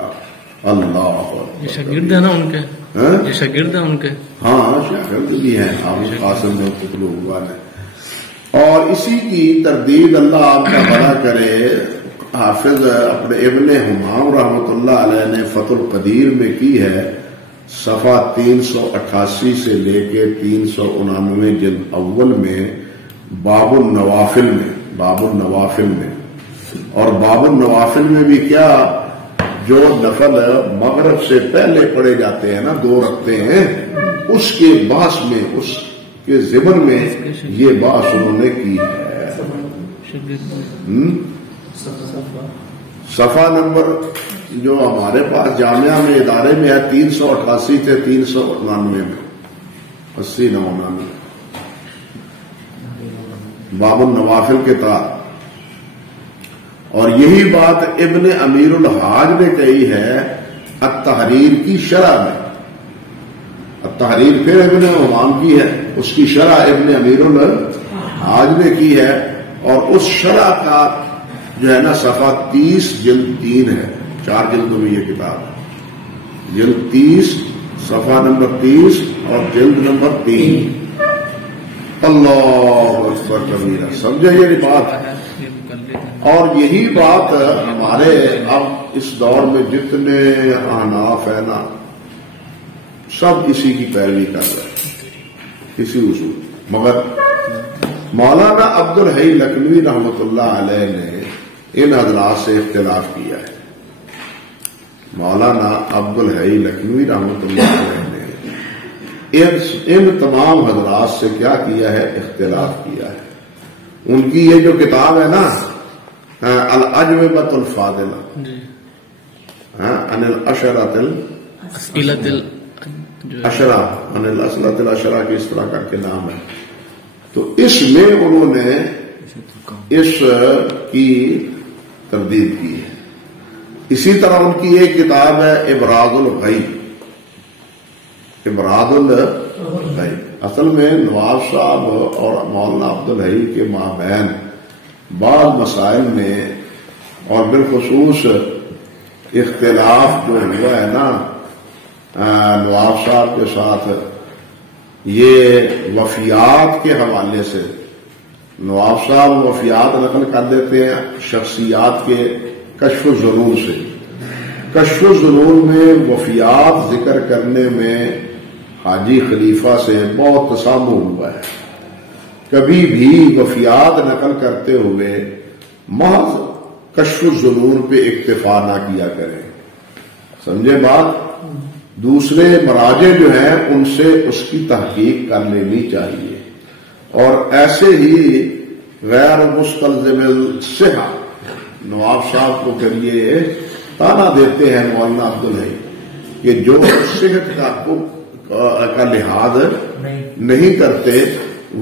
اللہ، یہ شاگرد ہے نا ان کے؟ یہ شاگرد ہیں ان کے؟ ہاں شاگرد بھی ہیں حافظ قاسم قسطلوبہ نے۔ اور اسی کی تردید اللہ آپ کا بڑا کرے، حافظ اپنے ابن حمام رحمۃ اللہ علیہ نے فتح القدیر میں کی ہے، صفحہ 388 سے لے کے 399 جلد اول میں، باب النوافل میں، اور باب النوافل میں بھی کیا، جو نفل مغرب سے پہلے پڑھے جاتے ہیں نا، 2 رکھتے ہیں، اس کے باس میں، اس کے ضمن میں یہ بات انہوں نے کی ہے۔ صفحہ نمبر جو ہمارے پاس جامعہ میں ادارے میں ہے 388 سے 399 میں، 80-99 باب النوافل کے تحت، اور یہی بات ابن امیر الحاج نے کہی ہے التحریر کی شرح میں۔ التحریر پھر ابن حمام کی ہے، اس کی شرح ابن امیر الحاج نے کی ہے، اور اس شرح کا جو ہے نا صفحہ 30 جلد 3 ہے، 4 جلدوں میں یہ کتاب ہے، جلد 30 صفحہ نمبر 30 اور جلد نمبر 3۔ اللہ اکبر کبیرہ. سمجھے یہ بات؟ اور یہی بات ہمارے اب اس دور میں جتنے احناف ہیں نا سب اسی کی پیروی کر رہے ہیں اسی اصول. مگر مولانا عبد الحی لکھنوی رحمۃ اللہ علیہ نے ان حضرات سے اختلاف کیا ہے. مولانا عبد الحی لکھنوی رحمۃ اللہ علیہ نے ان تمام حضرات سے کیا کیا ہے؟ اختلاف کیا ہے. ان کی یہ جو کتاب ہے نا الاجوبۃ الفاضلہ عن الاشرۃ الاشرہ عن الاسئلۃ الاشرہ کی اس طرح کر کے نام ہے. تو اس میں انہوں نے اس کی تردید کی ہے. اسی طرح ان کی ایک کتاب ہے ابراز الغیب. ابراز الغیب اصل میں نواب صاحب اور مولانا عبد الحی کے مابین بعض مسائل میں اور بالخصوص اختلاف جو ہوا ہے نا نواب صاحب کے ساتھ یہ وفیات کے حوالے سے. نواب صاحب وفیات نقل کر دیتے ہیں شخصیات کے کشف و ظنون سے. کشف و ظنون میں وفیات ذکر کرنے میں حاجی خلیفہ سے بہت تسامح ہوا ہے. کبھی بھی وفیات نقل کرتے ہوئے محض کشف و ظنون پہ اکتفا نہ کیا کریں. سمجھے بات؟ دوسرے مراجع جو ہیں ان سے اس کی تحقیق کر لینی چاہیے. اور ایسے ہی غیر مستلزم الصحہ نواب صاحب کو پھر یہ تانا دیتے ہیں مولانا عبد الحی کہ جو صحت کا لحاظ نہیں کرتے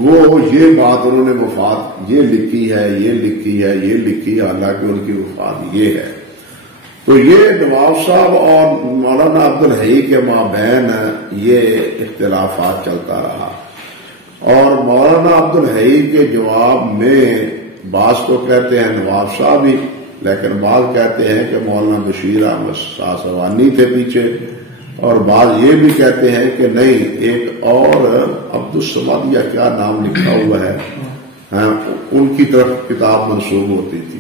وہ یہ بات انہوں نے وفات یہ لکھی ہے یہ لکھی ہے یہ لکھی ہے حالانکہ ان کی وفات یہ ہے. تو یہ نواب صاحب اور مولانا عبد الحی کے مابین یہ اختلافات چلتا رہا. اور مولانا عبد الحی کے جواب میں بعض کو کہتے ہیں نواب صاحب ہی لیکن بعض کہتے ہیں کہ مولانا بشیر احمد ساسوانی تھے پیچھے. اور بعض یہ بھی کہتے ہیں کہ نہیں ایک اور عبد الصمد یا کیا نام لکھا ہوا ہے ان کی طرف کتاب منسوب ہوتی تھی.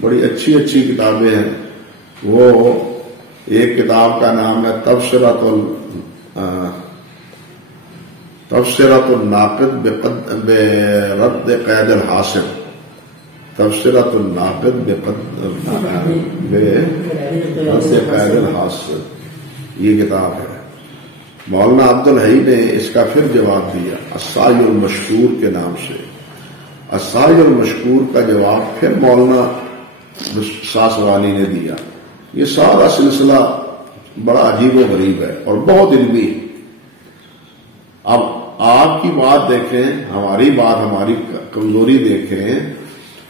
بڑی اچھی اچھی کتابیں ہیں. وہ ایک کتاب کا نام ہے تبصرۃ الناقد برد قید الحاصل. تبصرۃ الناقد برد قید الحاصل یہ کتاب ہے. مولانا عبد الحی نے اس کا پھر جواب دیا السعی المشکور کے نام سے. السعی المشکور کا جواب پھر مولانا ساسوانی نے دیا. یہ سارا سلسلہ بڑا عجیب و غریب ہے اور بہت علمی. اب آپ کی بات دیکھیں ہماری بات ہماری کمزوری دیکھیں.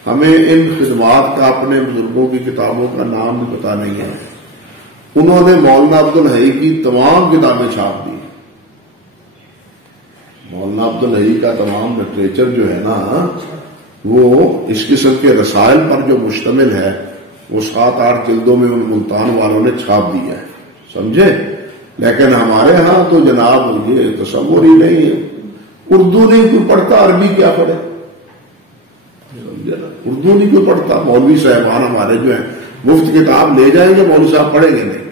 ہمیں ان خدمات کا اپنے بزرگوں کی کتابوں کا نام بھی پتہ نہیں ہے. انہوں نے مولانا عبد الحی کی تمام کتابیں چھاپ دی. مولانا عبد الحی کا تمام لٹریچر جو ہے نا وہ اس قسم کے رسائل پر جو مشتمل ہے وہ 7-8 جلدوں میں ان ملتان والوں نے چھاپ دیا ہے. سمجھے؟ لیکن ہمارے ہاں تو جناب یہ تصور ہی نہیں ہے. اردو نہیں کوئی پڑھتا عربی کیا پڑھے. اردو نہیں کوئی پڑھتا. مولوی صاحبان ہمارے جو ہیں مفت کتاب لے جائیں گے مولوی صاحب پڑھیں گے نہیں.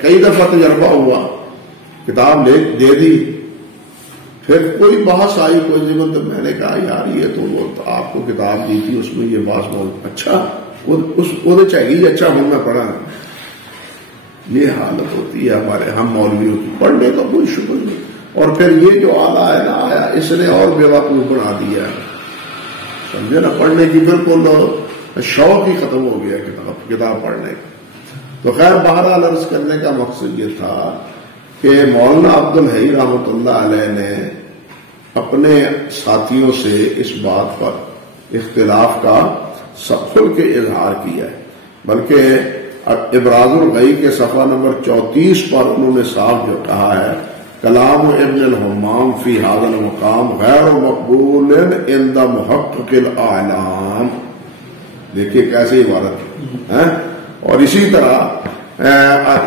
کئی دفعہ تجربہ ہوا کتاب دے دی پھر کوئی بحث آئی کوئی ضرورت میں نے کہا یار یہ تو وہ آپ کو کتاب دی تھی اس میں یہ بات بہت اچھا وہ چاہیے اچھا ہوں میں پڑھا. یہ حالت ہوتی ہے ہمارے ہم مولویوں کی. پڑھنے کا کوئی شکر نہیں. اور پھر یہ جو آلہ ہے نا آیا اس نے اور بیوقوف بنا دیا ہے. سمجھے نا پڑھنے کی بالکل شوق ہی ختم ہو گیا کتاب پڑھنے کا. تو خیر بہرحال عرض کرنے کا مقصد یہ تھا کہ مولانا عبد الحی رحمۃ اللہ علیہ نے اپنے ساتھیوں سے اس بات پر اختلاف کا کھل کے اظہار کیا ہے. بلکہ ابراز الغیب کے صفحہ نمبر 34 پر انہوں نے صاف جو کہا ہے کلام ابن الحمام فی ھذا المقام غیر مقبول عند محقق الاعلام. دیکھیے کیسے عبارت ہے. اور اسی طرح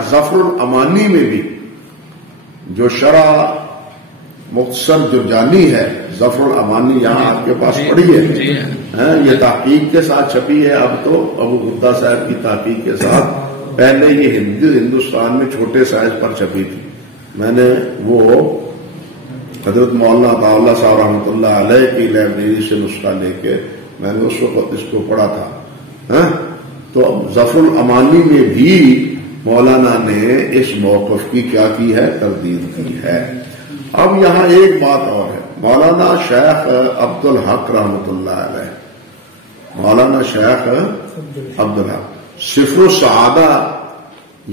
ظفر الامانی میں بھی جو شرح مختصر جو جانی ہے ظفر الامانی یہاں آپ کے پاس پڑی ہے، یہ تحقیق کے ساتھ چھپی ہے، اب تو ابو غدہ صاحب کی تحقیق کے ساتھ، پہلے یہ ہندوستان میں چھوٹے سائز پر چھپی تھی. میں نے وہ حضرت مولانا عطا اللہ صاحب رحمۃ اللہ علیہ کی لائبریری سے نسخہ لے کے میں نے اس وقت اس کو پڑھا تھا. تو ظفر الامانی میں بھی مولانا نے اس موقف کی کیا کی ہے، تردید کی ہے. اب یہاں ایک بات اور ہے، مولانا شیخ عبد الحق رحمۃ اللہ علیہ، مولانا شیخ عبد الحق صفر السعادہ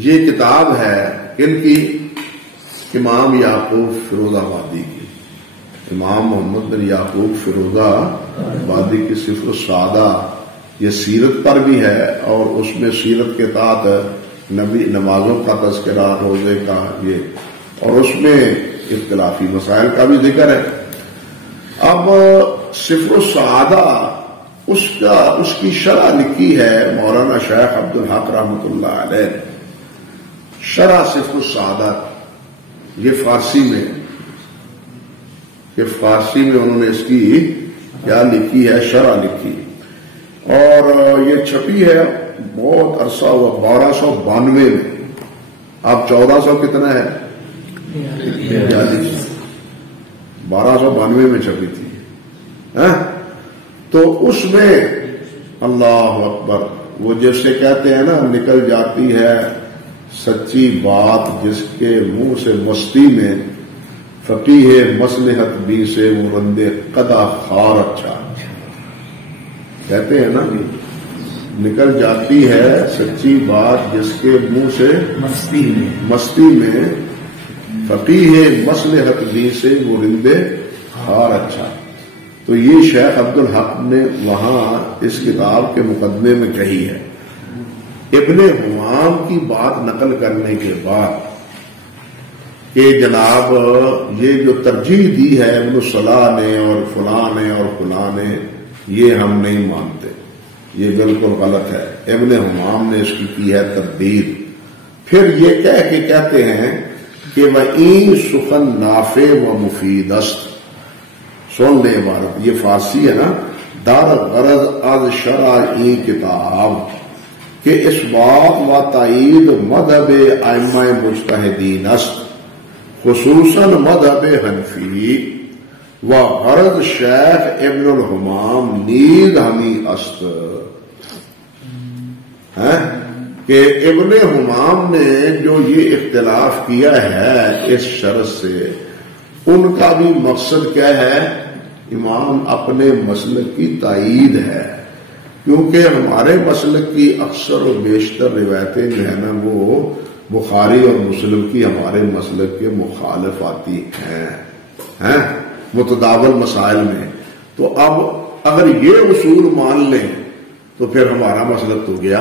یہ کتاب ہے ان کی، امام یعقوب فیروز آبادی کی، امام محمد بن یعقوب فیروز آبادی کی صفر السعادہ، یہ سیرت پر بھی ہے اور اس میں سیرت کے تحت نبی نمازوں کا تذکرہ، روزے کا یہ، اور اس میں اختلافی مسائل کا بھی ذکر ہے. اب صفر السعادہ اس کی شرح لکھی ہے مولانا شیخ عبد الحق رحمۃ اللہ علیہ، شرح صفر السعادہ، یہ فارسی میں انہوں نے اس کی کیا لکھی ہے، شرح لکھی، اور یہ چھپی ہے بہت عرصہ ہوا، 1292 میں. اب 1400 کتنا ہے، 1292 میں چھپی تھی. تو اس میں اللہ اکبر، وہ جیسے کہتے ہیں نا، نکل جاتی ہے سچی بات جس کے منہ سے مستی میں، فقیہ مصلحت بھی سے مرندے قدا خار اچھا، کہتے ہیں نا، نکل جاتی ہے سچی بات جس کے منہ سے مستی میں، فقیہ مصلحت بھی سے مرندے خار اچھا. تو یہ شیخ عبد الحق نے وہاں اس کتاب کے مقدمے میں کہی ہے. ابن حمام کی بات نقل کرنے کے بعد کہ جناب یہ جو ترجیح دی ہے ابن صلاح نے اور فلاں نے اور فلاں نے، یہ ہم نہیں مانتے، یہ بالکل غلط ہے. ابن حمام نے اس کی ہے تردید. پھر یہ کہہ کے کہتے ہیں کہ وَإِن سُخن نافع و مفید است، سن لے عبارت، یہ فارسی ہے نا، دار غرض از شرعی کتاب کہ اس بات و تائید مذہب ائمہ مجتہدین است، خصوصاً مذہب حنفی، و غرض شیخ ابن الحمام نیز ہمی است، کہ ابن حمام نے جو یہ اختلاف کیا ہے اس شرط سے، ان کا بھی مقصد کیا ہے، امام اپنے مسلک کی تائید ہے، کیونکہ ہمارے مسلک کی اکثر و بیشتر روایتیں جو ہے نا وہ بخاری اور مسلم کی ہمارے مسلک کے مخالف آتی ہیں متداول مسائل میں. تو اب اگر یہ اصول مان لیں تو پھر ہمارا مسلک تو گیا،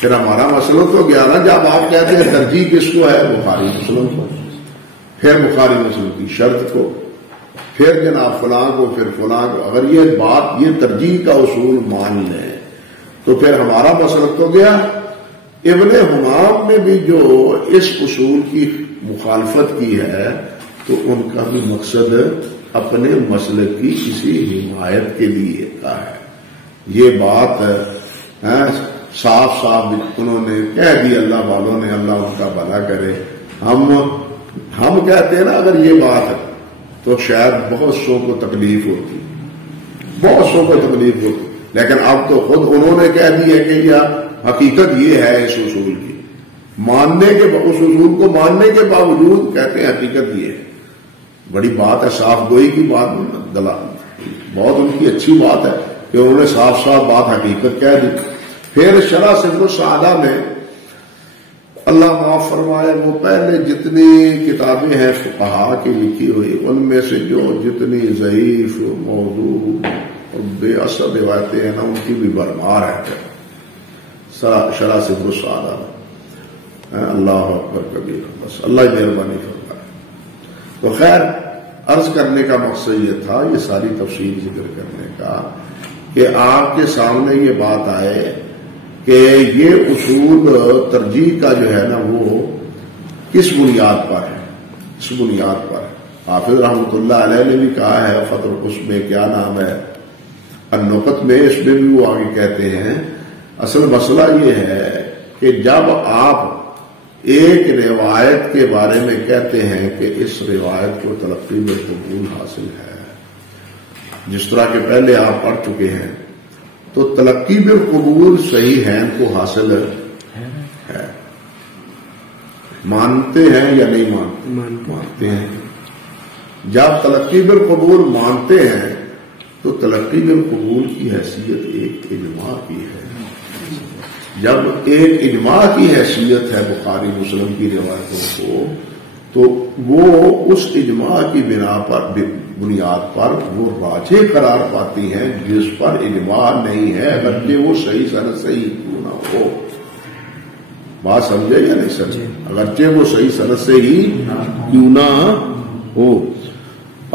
پھر ہمارا مسلک تو گیا نا. جب آپ کہتے ہیں ترجیح کس کو ہے، بخاری مسلم کو، پھر بخاری مسلم کی شرط کو، پھر جناب فلاں کو، پھر فلاں کو. اگر یہ بات، یہ ترجیح کا اصول مان لیں تو پھر ہمارا مسلک تو گیا. ابن حمام نے بھی جو اس اصول کی مخالفت کی ہے تو ان کا بھی مقصد اپنے مسلک کی کسی حمایت کے لیے کا ہے. یہ بات صاف صاف انہوں نے کہہ دی، اللہ والوں نے، اللہ ان کا بھلا کرے. ہم کہتے ہیں نا اگر یہ بات ہے تو شاید بہت سو کو تکلیف ہوتی، بہت سو کو تکلیف ہوتی، لیکن اب تو خود انہوں نے کہہ دی ہے کہ یہ حقیقت یہ ہے اس اصول کی، ماننے کے، اس اصول کو ماننے کے باوجود کہتے ہیں حقیقت یہ ہے. بڑی بات ہے، صاف گوئی کی بات، بہت ان کی اچھی بات ہے کہ انہوں نے صاف صاف بات حقیقت کہہ دی. پھر شرح صفر السعادہ میں اللہ معاف فرمائے، وہ پہلے جتنی کتابیں ہیں فقہا کی لکھی ہوئی ان میں سے جو جتنی ضعیف، موضوع اور بے اثر روایتیں ہیں نا ان کی بھی بھرمار ہے شرح صفر السعادہ میں. اللہ اکبر کبیر، بس اللہ مہربانی فرمائے. تو خیر عرض کرنے کا مقصد یہ تھا، یہ ساری تفصیل ذکر کرنے کا، کہ آپ کے سامنے یہ بات آئے کہ یہ اصول ترجیح کا جو ہے نا وہ کس بنیاد پر ہے. اس بنیاد پر حافظ رحمۃ اللہ علیہ نے بھی کہا ہے فتح اس میں کیا نام ہے النقط میں، اس میں بھی وہ آگے کہتے ہیں اصل مسئلہ یہ ہے کہ جب آپ ایک روایت کے بارے میں کہتے ہیں کہ اس روایت کو تلقی میں قبول حاصل ہے، جس طرح کہ پہلے آپ پڑھ چکے ہیں، تو تلقی میں قبول صحیح ہے کو حاصل ہے، مانتے ہیں یا نہیں مانتے ہیں؟ جب تلقی بالقبول مانتے ہیں تو تلقی بالقبول کی حیثیت ایک اجماع کی ہے۔ جب ایک اجماع کی حیثیت ہے بخاری مسلم کی روایتوں کو، تو وہ اس اجماع کی بنیاد پر وہ راجح قرار پاتی ہیں، جس پر اجماع نہیں ہے اگرچہ وہ صحیح سند صحیح کیوں نہ ہو۔ بات سمجھے یا نہیں سمجھے؟ اگرچہ وہ صحیح سند سے ہی کیوں نہ ہو۔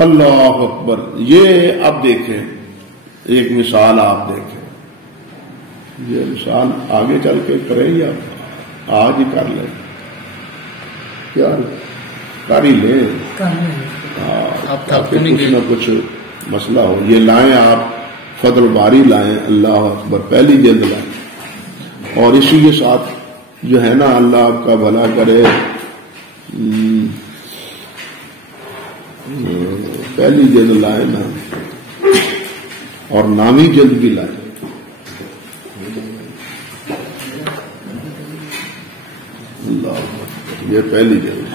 اللہ اکبر۔ یہ اب دیکھیں ایک مثال، آپ دیکھیں یہ مثال آگے چل کے کریں یا آج ہی کر لیں؟ کیا کر ہی لیں، کچھ نہ کچھ مسئلہ ہو۔ یہ لائیں آپ فتح الباری لائیں، اللہ اکبر، پہلی جلد لائیں، اور اسی کے ساتھ جو ہے نا اللہ آپ کا بھلا کرے پہلی جلد لائیں نا، اور نامی جلد بھی لائیں۔ اللہ، یہ پہلی جلد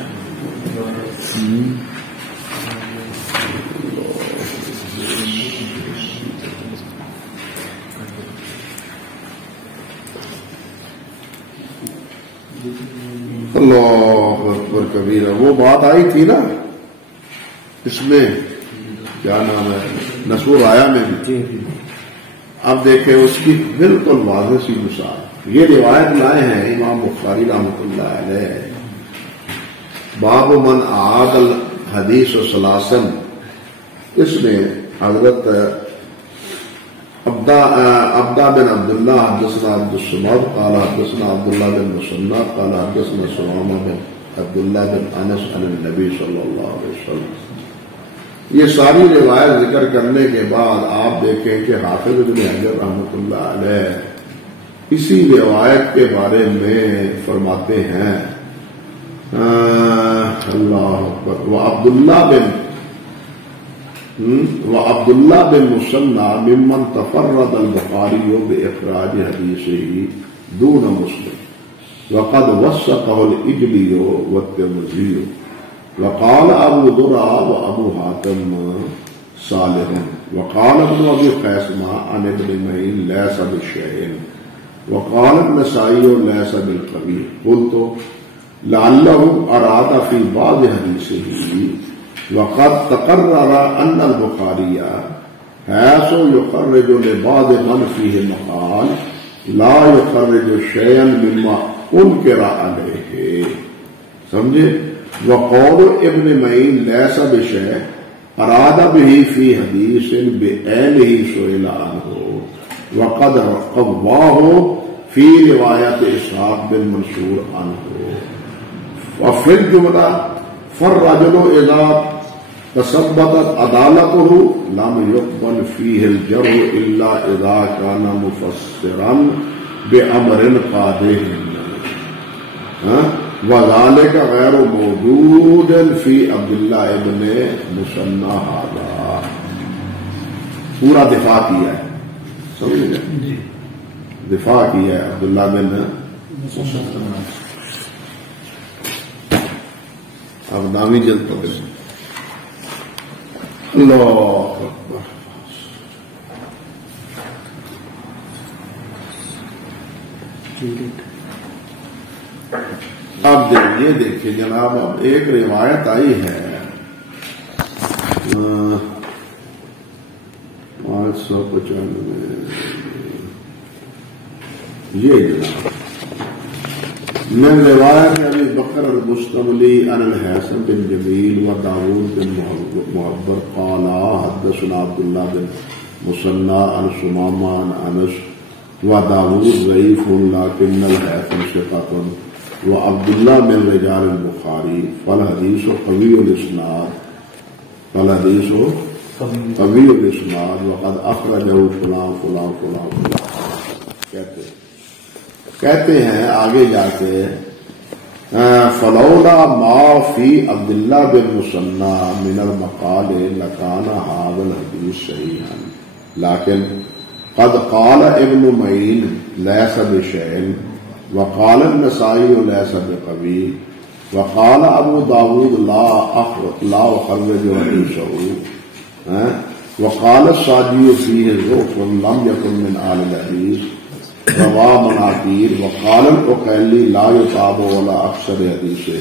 اللہ اکبر کبیرہ۔ وہ بات آئی تھی نا اس میں کیا نام ہے نصور آیا میں بھی، اب دیکھیں اس کی بالکل واضح سی مثال۔ یہ روایت لائے ہیں امام بخاری رحمۃ اللہ علیہ، باب من اعاد الحدیث والسلاسل، اس میں حضرت عبدہ بن عبداللہ حدثنا عبد الصمد قال حدثنا عبداللہ بن مسنہ قال حدثنا سمامہ بن عبداللہ بن انس عن النبی صلی اللہ علیہ وسلم۔ یہ ساری روایت ذکر کرنے کے بعد آپ دیکھیں کہ حافظ ابن حجر رحمۃ اللہ علیہ اسی روایت کے بارے میں فرماتے ہیں اللہ اکبر، وعبداللہ بن مسنہ ممن تفرد البخاری بإخراج حدیثه دون مسلم وقد وثقه الإجلی والترمذی، وقال ابو درع وابو حاتم صالح، وقال ابن ابی خیثمہ عن ابن معین لیس بشیء، وقال النسائی لیس بالقوی۔ قلت لعلہ اراد فی بعض حدیثه وقد تقرر ان البخاری حيث يخرج لبعض من فيه مقال لا يخرج شيئا مما انكر عليه، سمجھے؟ وقول ابن معین ليس بشيء اراد به في حديث بعينه سئل عنه وقد قواه في رواية اسحاق بن منصور عنه، وفي الجملة فالرجل اذا تثبتت عدالته لم يقبل فيه الجرح الا اذا كان مفسرا بامر قادح، وذلك غیر موجود فی عبداللہ ابن مسنہ هذا۔ پورا دفاع کیا ہے، سمجھ گئے؟ دفاع کیا ہے عبداللہ بن مسنہ۔ اب نامی جلد پکڑ اللہ اکبر۔ اب یہ دیکھیے جناب، اب ایک روایت آئی ہے 595 یہ جناب من روایت ابی بکر المستملی عن الحسن بن جمیل و داود بن معبر قال حدثنا عبداللہ بن مسنہ عن سمامہ عن انس و داود ضعیف لكن الحسن ثقۃ وہ عبداللہ من رجال البخاری فالحدیث قوی الاسناد فالحدیث قوی الاسناد وقد اخرجہ فلاں فلاں فلاں فلاں کہتے ہیں آگے جا کے فلولا ما فی عبداللہ بن مسنہ من المقال لکان هذا الحدیث صحیحا لیکن قد قال ابن معین لیس بشیء وقال النسائی لیس بقوی وقال ابو داود لا اخرج حدیثہ وقال الساجی فیہ ضعف لم یکن من اہل الحدیث روا مناکیر وقال العقیلی لا یصاب ولا اکثر حدیثہ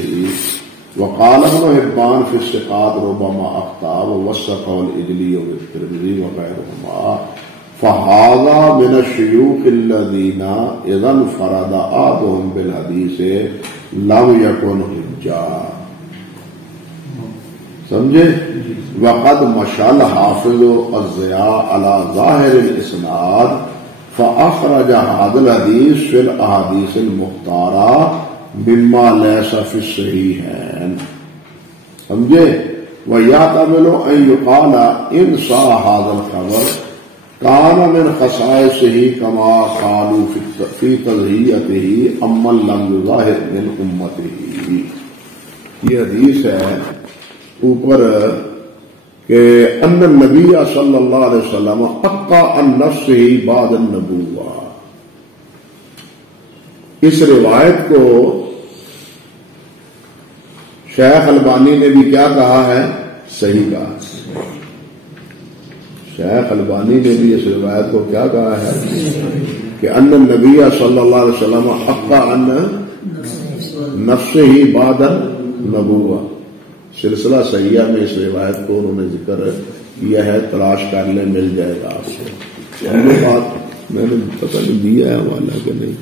وقال ابن حبان فی الثقات ربما اخطا ووثقه الإجلی والترمذی وغیرهما فهذا من الشيوخ الذين اذا انفرد احدهم بالحديث لم يكن حجة سمجھے وقد مشى الحافظ الضياء على ظاهر الاسناد فأخرج هذا الحديث في الأحاديث المختارة مما ليس في الصحيحين سمجھے ويحتمل أن يقال إن صح هذا الخبر كان من خصائصه كما قالوا في تضحيته أما لم يظاهر من أمته یہ حدیث ہے اوپر کہ ان النبی صلی اللہ علیہ وسلم حقا عن نفسہ بعد النبوہ. اس روایت کو شیخ البانی نے بھی کیا کہا ہے؟ صحیح کہا. شیخ البانی نے بھی اس روایت کو کیا کہا ہے کہ ان النبی صلی اللہ علیہ وسلم حقا عن نفسہ بعد النبوہ. سلسلہ صحیحہ میں اس روایت کو انہوں نے ذکر کیا ہے، تلاش کر لیں مل جائے گا آپ کو. بات میں نے پتہ نہیں دیا ہے حوالہ کہ نہیں.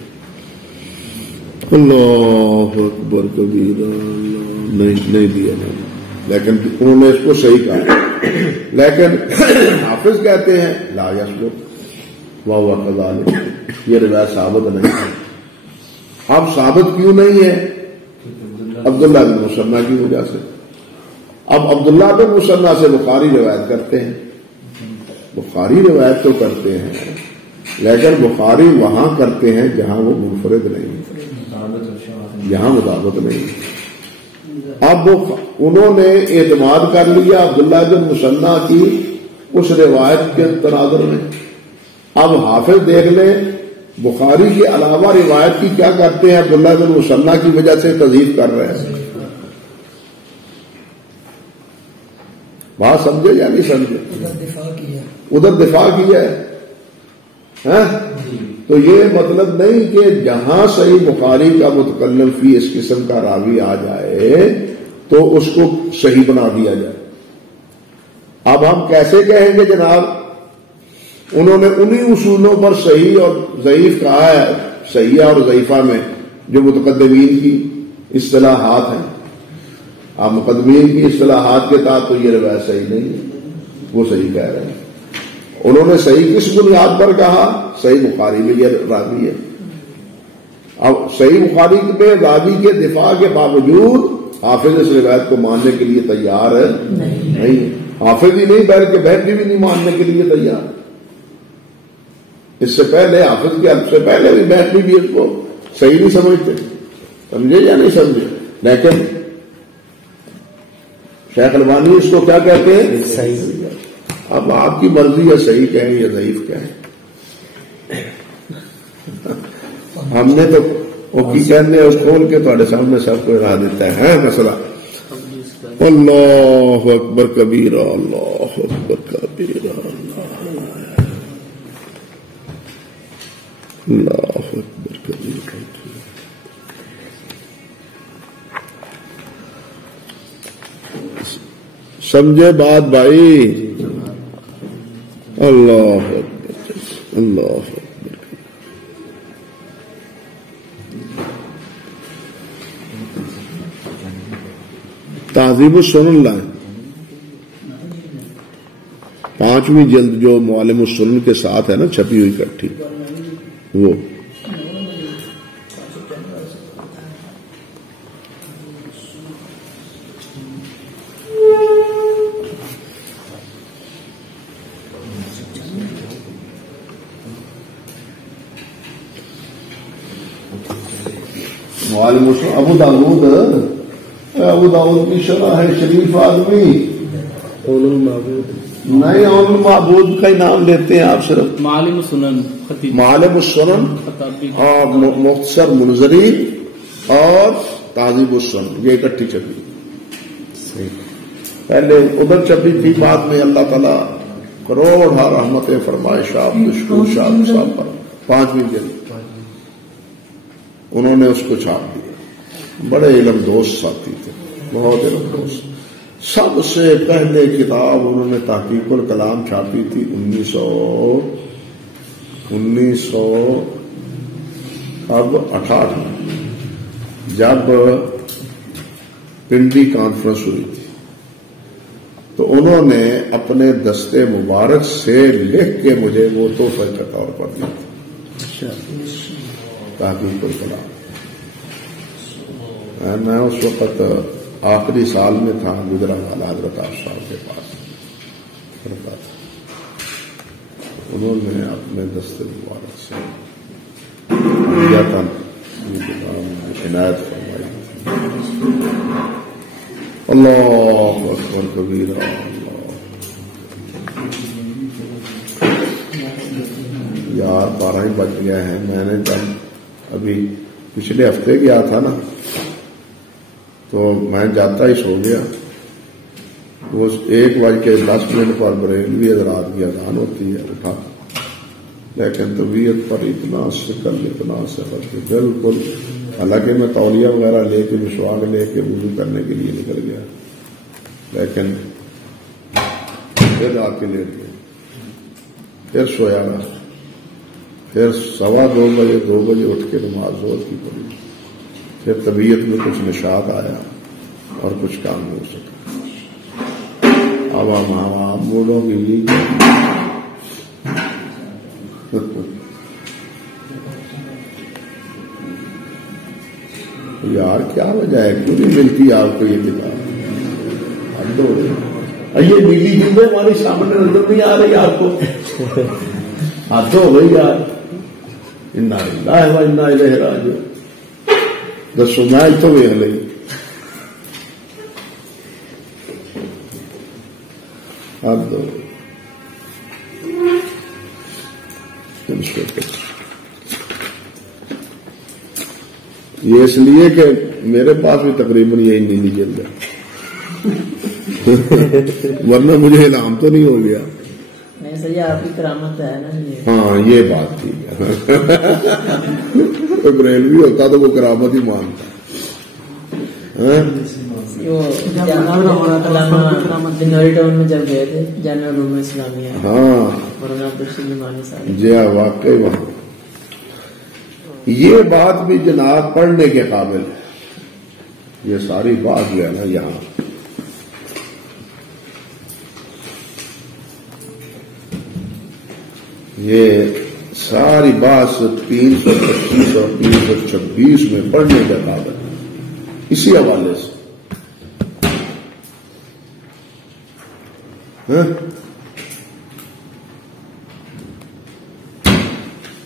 اللہ اکبر کبیرہ نہیں دیا میں نے، لیکن انہوں نے اس کو صحیح کہا. لیکن حافظ کہتے ہیں لا یثبت وہو کذالک، یہ روایت ثابت نہیں ہے. اب ثابت کیوں نہیں ہے؟ عبداللہ بن مسنہ کی وجہ سے. اب عبداللہ بن مسنہ سے بخاری روایت کرتے ہیں، بخاری روایت تو کرتے ہیں لیکن بخاری وہاں کرتے ہیں جہاں وہ منفرد نہیں، جہاں مطابق نہیں. اب انہوں نے اعتماد کر لیا عبداللہ بن مسنہ کی اس روایت کے تناظر میں. اب حافظ دیکھ لیں بخاری کے علاوہ روایت کی کیا کرتے ہیں، عبداللہ بن مسنہ کی وجہ سے تضعیف کر رہے ہیں. بات سمجھے یا نہیں سمجھے؟ ادھر دفاع کیا ہے. تو یہ مطلب نہیں کہ جہاں صحیح بخاری کا متکلم فی اس قسم کا راوی آ جائے تو اس کو صحیح بنا دیا جائے. اب ہم کیسے کہیں گے جناب انہوں نے انہی اصولوں پر صحیح اور ضعیف کہا ہے، صحیحہ اور ضعیفہ میں جو متقدمین کی اصطلاحات ہیں. آپ مقدمین کی اصطلاحات کے تحت تو یہ روایت صحیح نہیں ہے، وہ صحیح کہہ رہے ہیں. انہوں نے صحیح کس بنیاد پر کہا؟ صحیح بخاری میں یہ راوی ہے. اب صحیح بخاری میں راوی کے دفاع کے باوجود حافظ اس روایت کو ماننے کے لیے تیار ہے نہیں. حافظ ہی نہیں بلکہ بھی نہیں ماننے کے لیے تیار. اس سے پہلے حافظ کے حد سے پہلے بھی بہتری بھی اس کو صحیح نہیں سمجھتے. سمجھے یا نہیں سمجھے؟ لیکن شیخ البانی اس کو کیا کہتے ہیں؟ صحیح. اب آپ کی مرضی ہے صحیح کہیں یا ضعیف کہیں. ہم نے تو وہ کی کہنے اور کھول کے تھوڑے سامنے سب کو ہرا دیتا ہے مسئلہ. اللہ اکبر کبیرہ، اللہ اکبر کبیرہ، اللہ اکبر کبیرہ. سمجھے بات بھائی؟ اللہ اکبر، اللہ اکبر. تہذیب السنن لائیں 5ویں جلد جو معلم السنن کے ساتھ ہے نا چھپی ہوئی کٹھی، وہ معالم السنن ابو داؤد کی شرح ہے شریف آدمی نہیں، اول المعبود کا ہی نام لیتے ہیں آپ صرف. معالم السنن اور مختصر منظری اور تہذیب السنن یہ اکٹھی چھپی. پہلے ادھر چھپی تھی، بعد میں اللہ تعالیٰ کروڑ رحمتیں فرمائے شاہ مشکور شاہ صاحب پر 5ویں جلد انہوں نے اس کو چھاپ دیا. بڑے علم دوست ساتھی تھے، بہت علم دوست. سب سے پہلے کتاب انہوں نے تحقیق الکلام چھاپی تھی 1968 جب پنڈی کانفرنس ہوئی تھی، تو انہوں نے اپنے دستے مبارک سے لکھ کے مجھے وہ تحفے کے طور پر دیا تھا تحقیق الکلام. میں اس وقت آخری سال میں تھا، گجرا والا حضرت صاحب کے پاس پڑھتا تھا. انہوں نے اپنے دستے مبارک سے دیا تھا، عنایت فرمائی. اللہ اکبر کبیرہ. یار 12 ہی بج گیا ہے. میں نے جب ابھی پچھلے ہفتے گیا تھا نا، تو میں جاتا ہی سو گیا. وہ 1:10 پر بریلوی حضرات کی اذان ہوتی ہے، اٹھا، لیکن طبیعت پر اتنا سکل بالکل. حالانکہ میں تولیہ وغیرہ لے کے مسواک لے کے وضو کرنے کے لیے نکل گیا، لیکن پھر آ کے لیٹ گیا، پھر سویا گا، پھر 2:15 بجے اٹھ کے نماز ظہر کی پڑی. پھر طبیعت میں کچھ نشاط آیا اور کچھ کام نہیں ہو سکا. اب ہم بولو گے یار کیا وجہ ہے، کیوں نہیں ملتی آپ کو یہ کتاب؟ حد ہو گئی. یہ نیلی جلدیں ہماری سامنے نظر نہیں آ رہی آپ کو؟ حد ہو گئی یار. انا للہ و انا الیہ راجعون. دسو میں تو ویخ لئی. حد ہو گئی. یہ اس لیے کہ میرے پاس بھی تقریباً یہی نیلی جلد ہے، ورنہ مجھے اعلان تو نہیں ہو گیا. آپ کی کرامت ہے نا. ہاں یہ بات ٹھیک ہے. بریلوی ہوتا تو وہ کرامت ہی مانتا. جنوری ٹاؤن میں جب گئے تھے جامعہ علوم اسلامیہ، ہاں جی ہاں واقعی وہاں یہ بات بھی جناب پڑھنے کے قابل ہے. یہ ساری بات جو ہے نا یہاں یہ ساری بات 325 اور 326 میں پڑھنے کے قابل ہے. اسی حوالے سے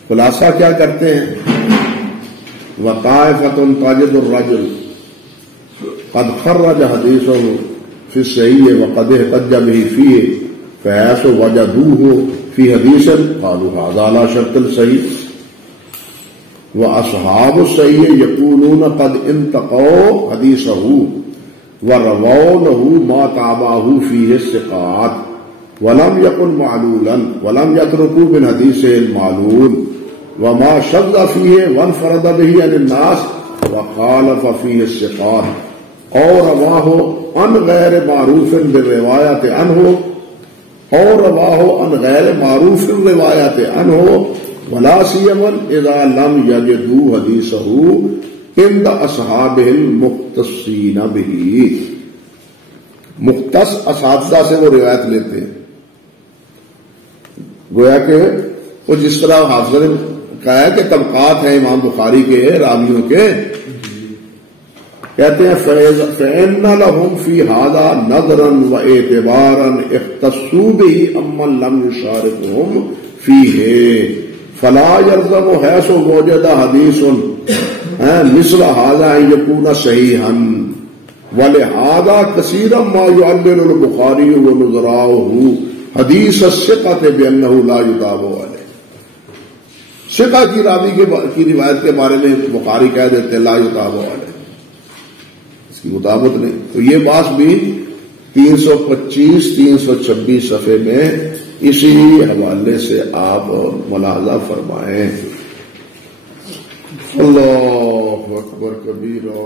خلاصہ کیا کرتے ہیں؟ وطائفۃ تجد الرجل قد خرج حدیثه فی الصحیح وقد احتج به فیہ فحیث وجدوه فی حدیث قالوا هذا على شرط الصحیح واصحاب الصحیح یقولون قد انتقوا حدیثه ورووا له ما تابعه فيه الثقات ولم يكن معلولا ولم يتركوا من حديثه المعلول وما شذ فيه وانفرد به عن الناس وخالف فيه الثقات او رواه عن غير معروف بالرواية عنه او رواه عن غير معروف الرواية عنه ولا سيما اذا لم يجدوا حديثه عند اصحابه المختصين به. مختص اساتذہ سے وہ روایت لیتے ہیں، گویا کہ وہ جس طرح حافظ نے کہا ہے کہ طبقات ہیں امام بخاری کے راویوں کے، کہتے ہیں فَإِنَّ لَهُمْ فِي هَذَا نَظْرًا وَاعْتِبَارًا اخْتَصُّوا بِهِ أَمَّنْ لَمْ يُشَارِكْهُمْ فِيهِ فَلَا يَلْزَمُ حَيْثُ وُجِدَ حَدِيثٌ مثل ھذا یکون صحیحا ولہذا کثیرا ما یعلل البخاری ونظراؤہ حدیث الثقۃ بانہ لا یتابع علیہ. ثقہ کی راوی کی روایت کے بارے میں بخاری کہہ دیتے لا یتابع علیہ، اس کی مطابقت نہیں. تو یہ بات بھی 325-326 صفحے میں اسی حوالے سے آپ ملاحظہ فرمائیں. اللہ اکبر کبیرہ.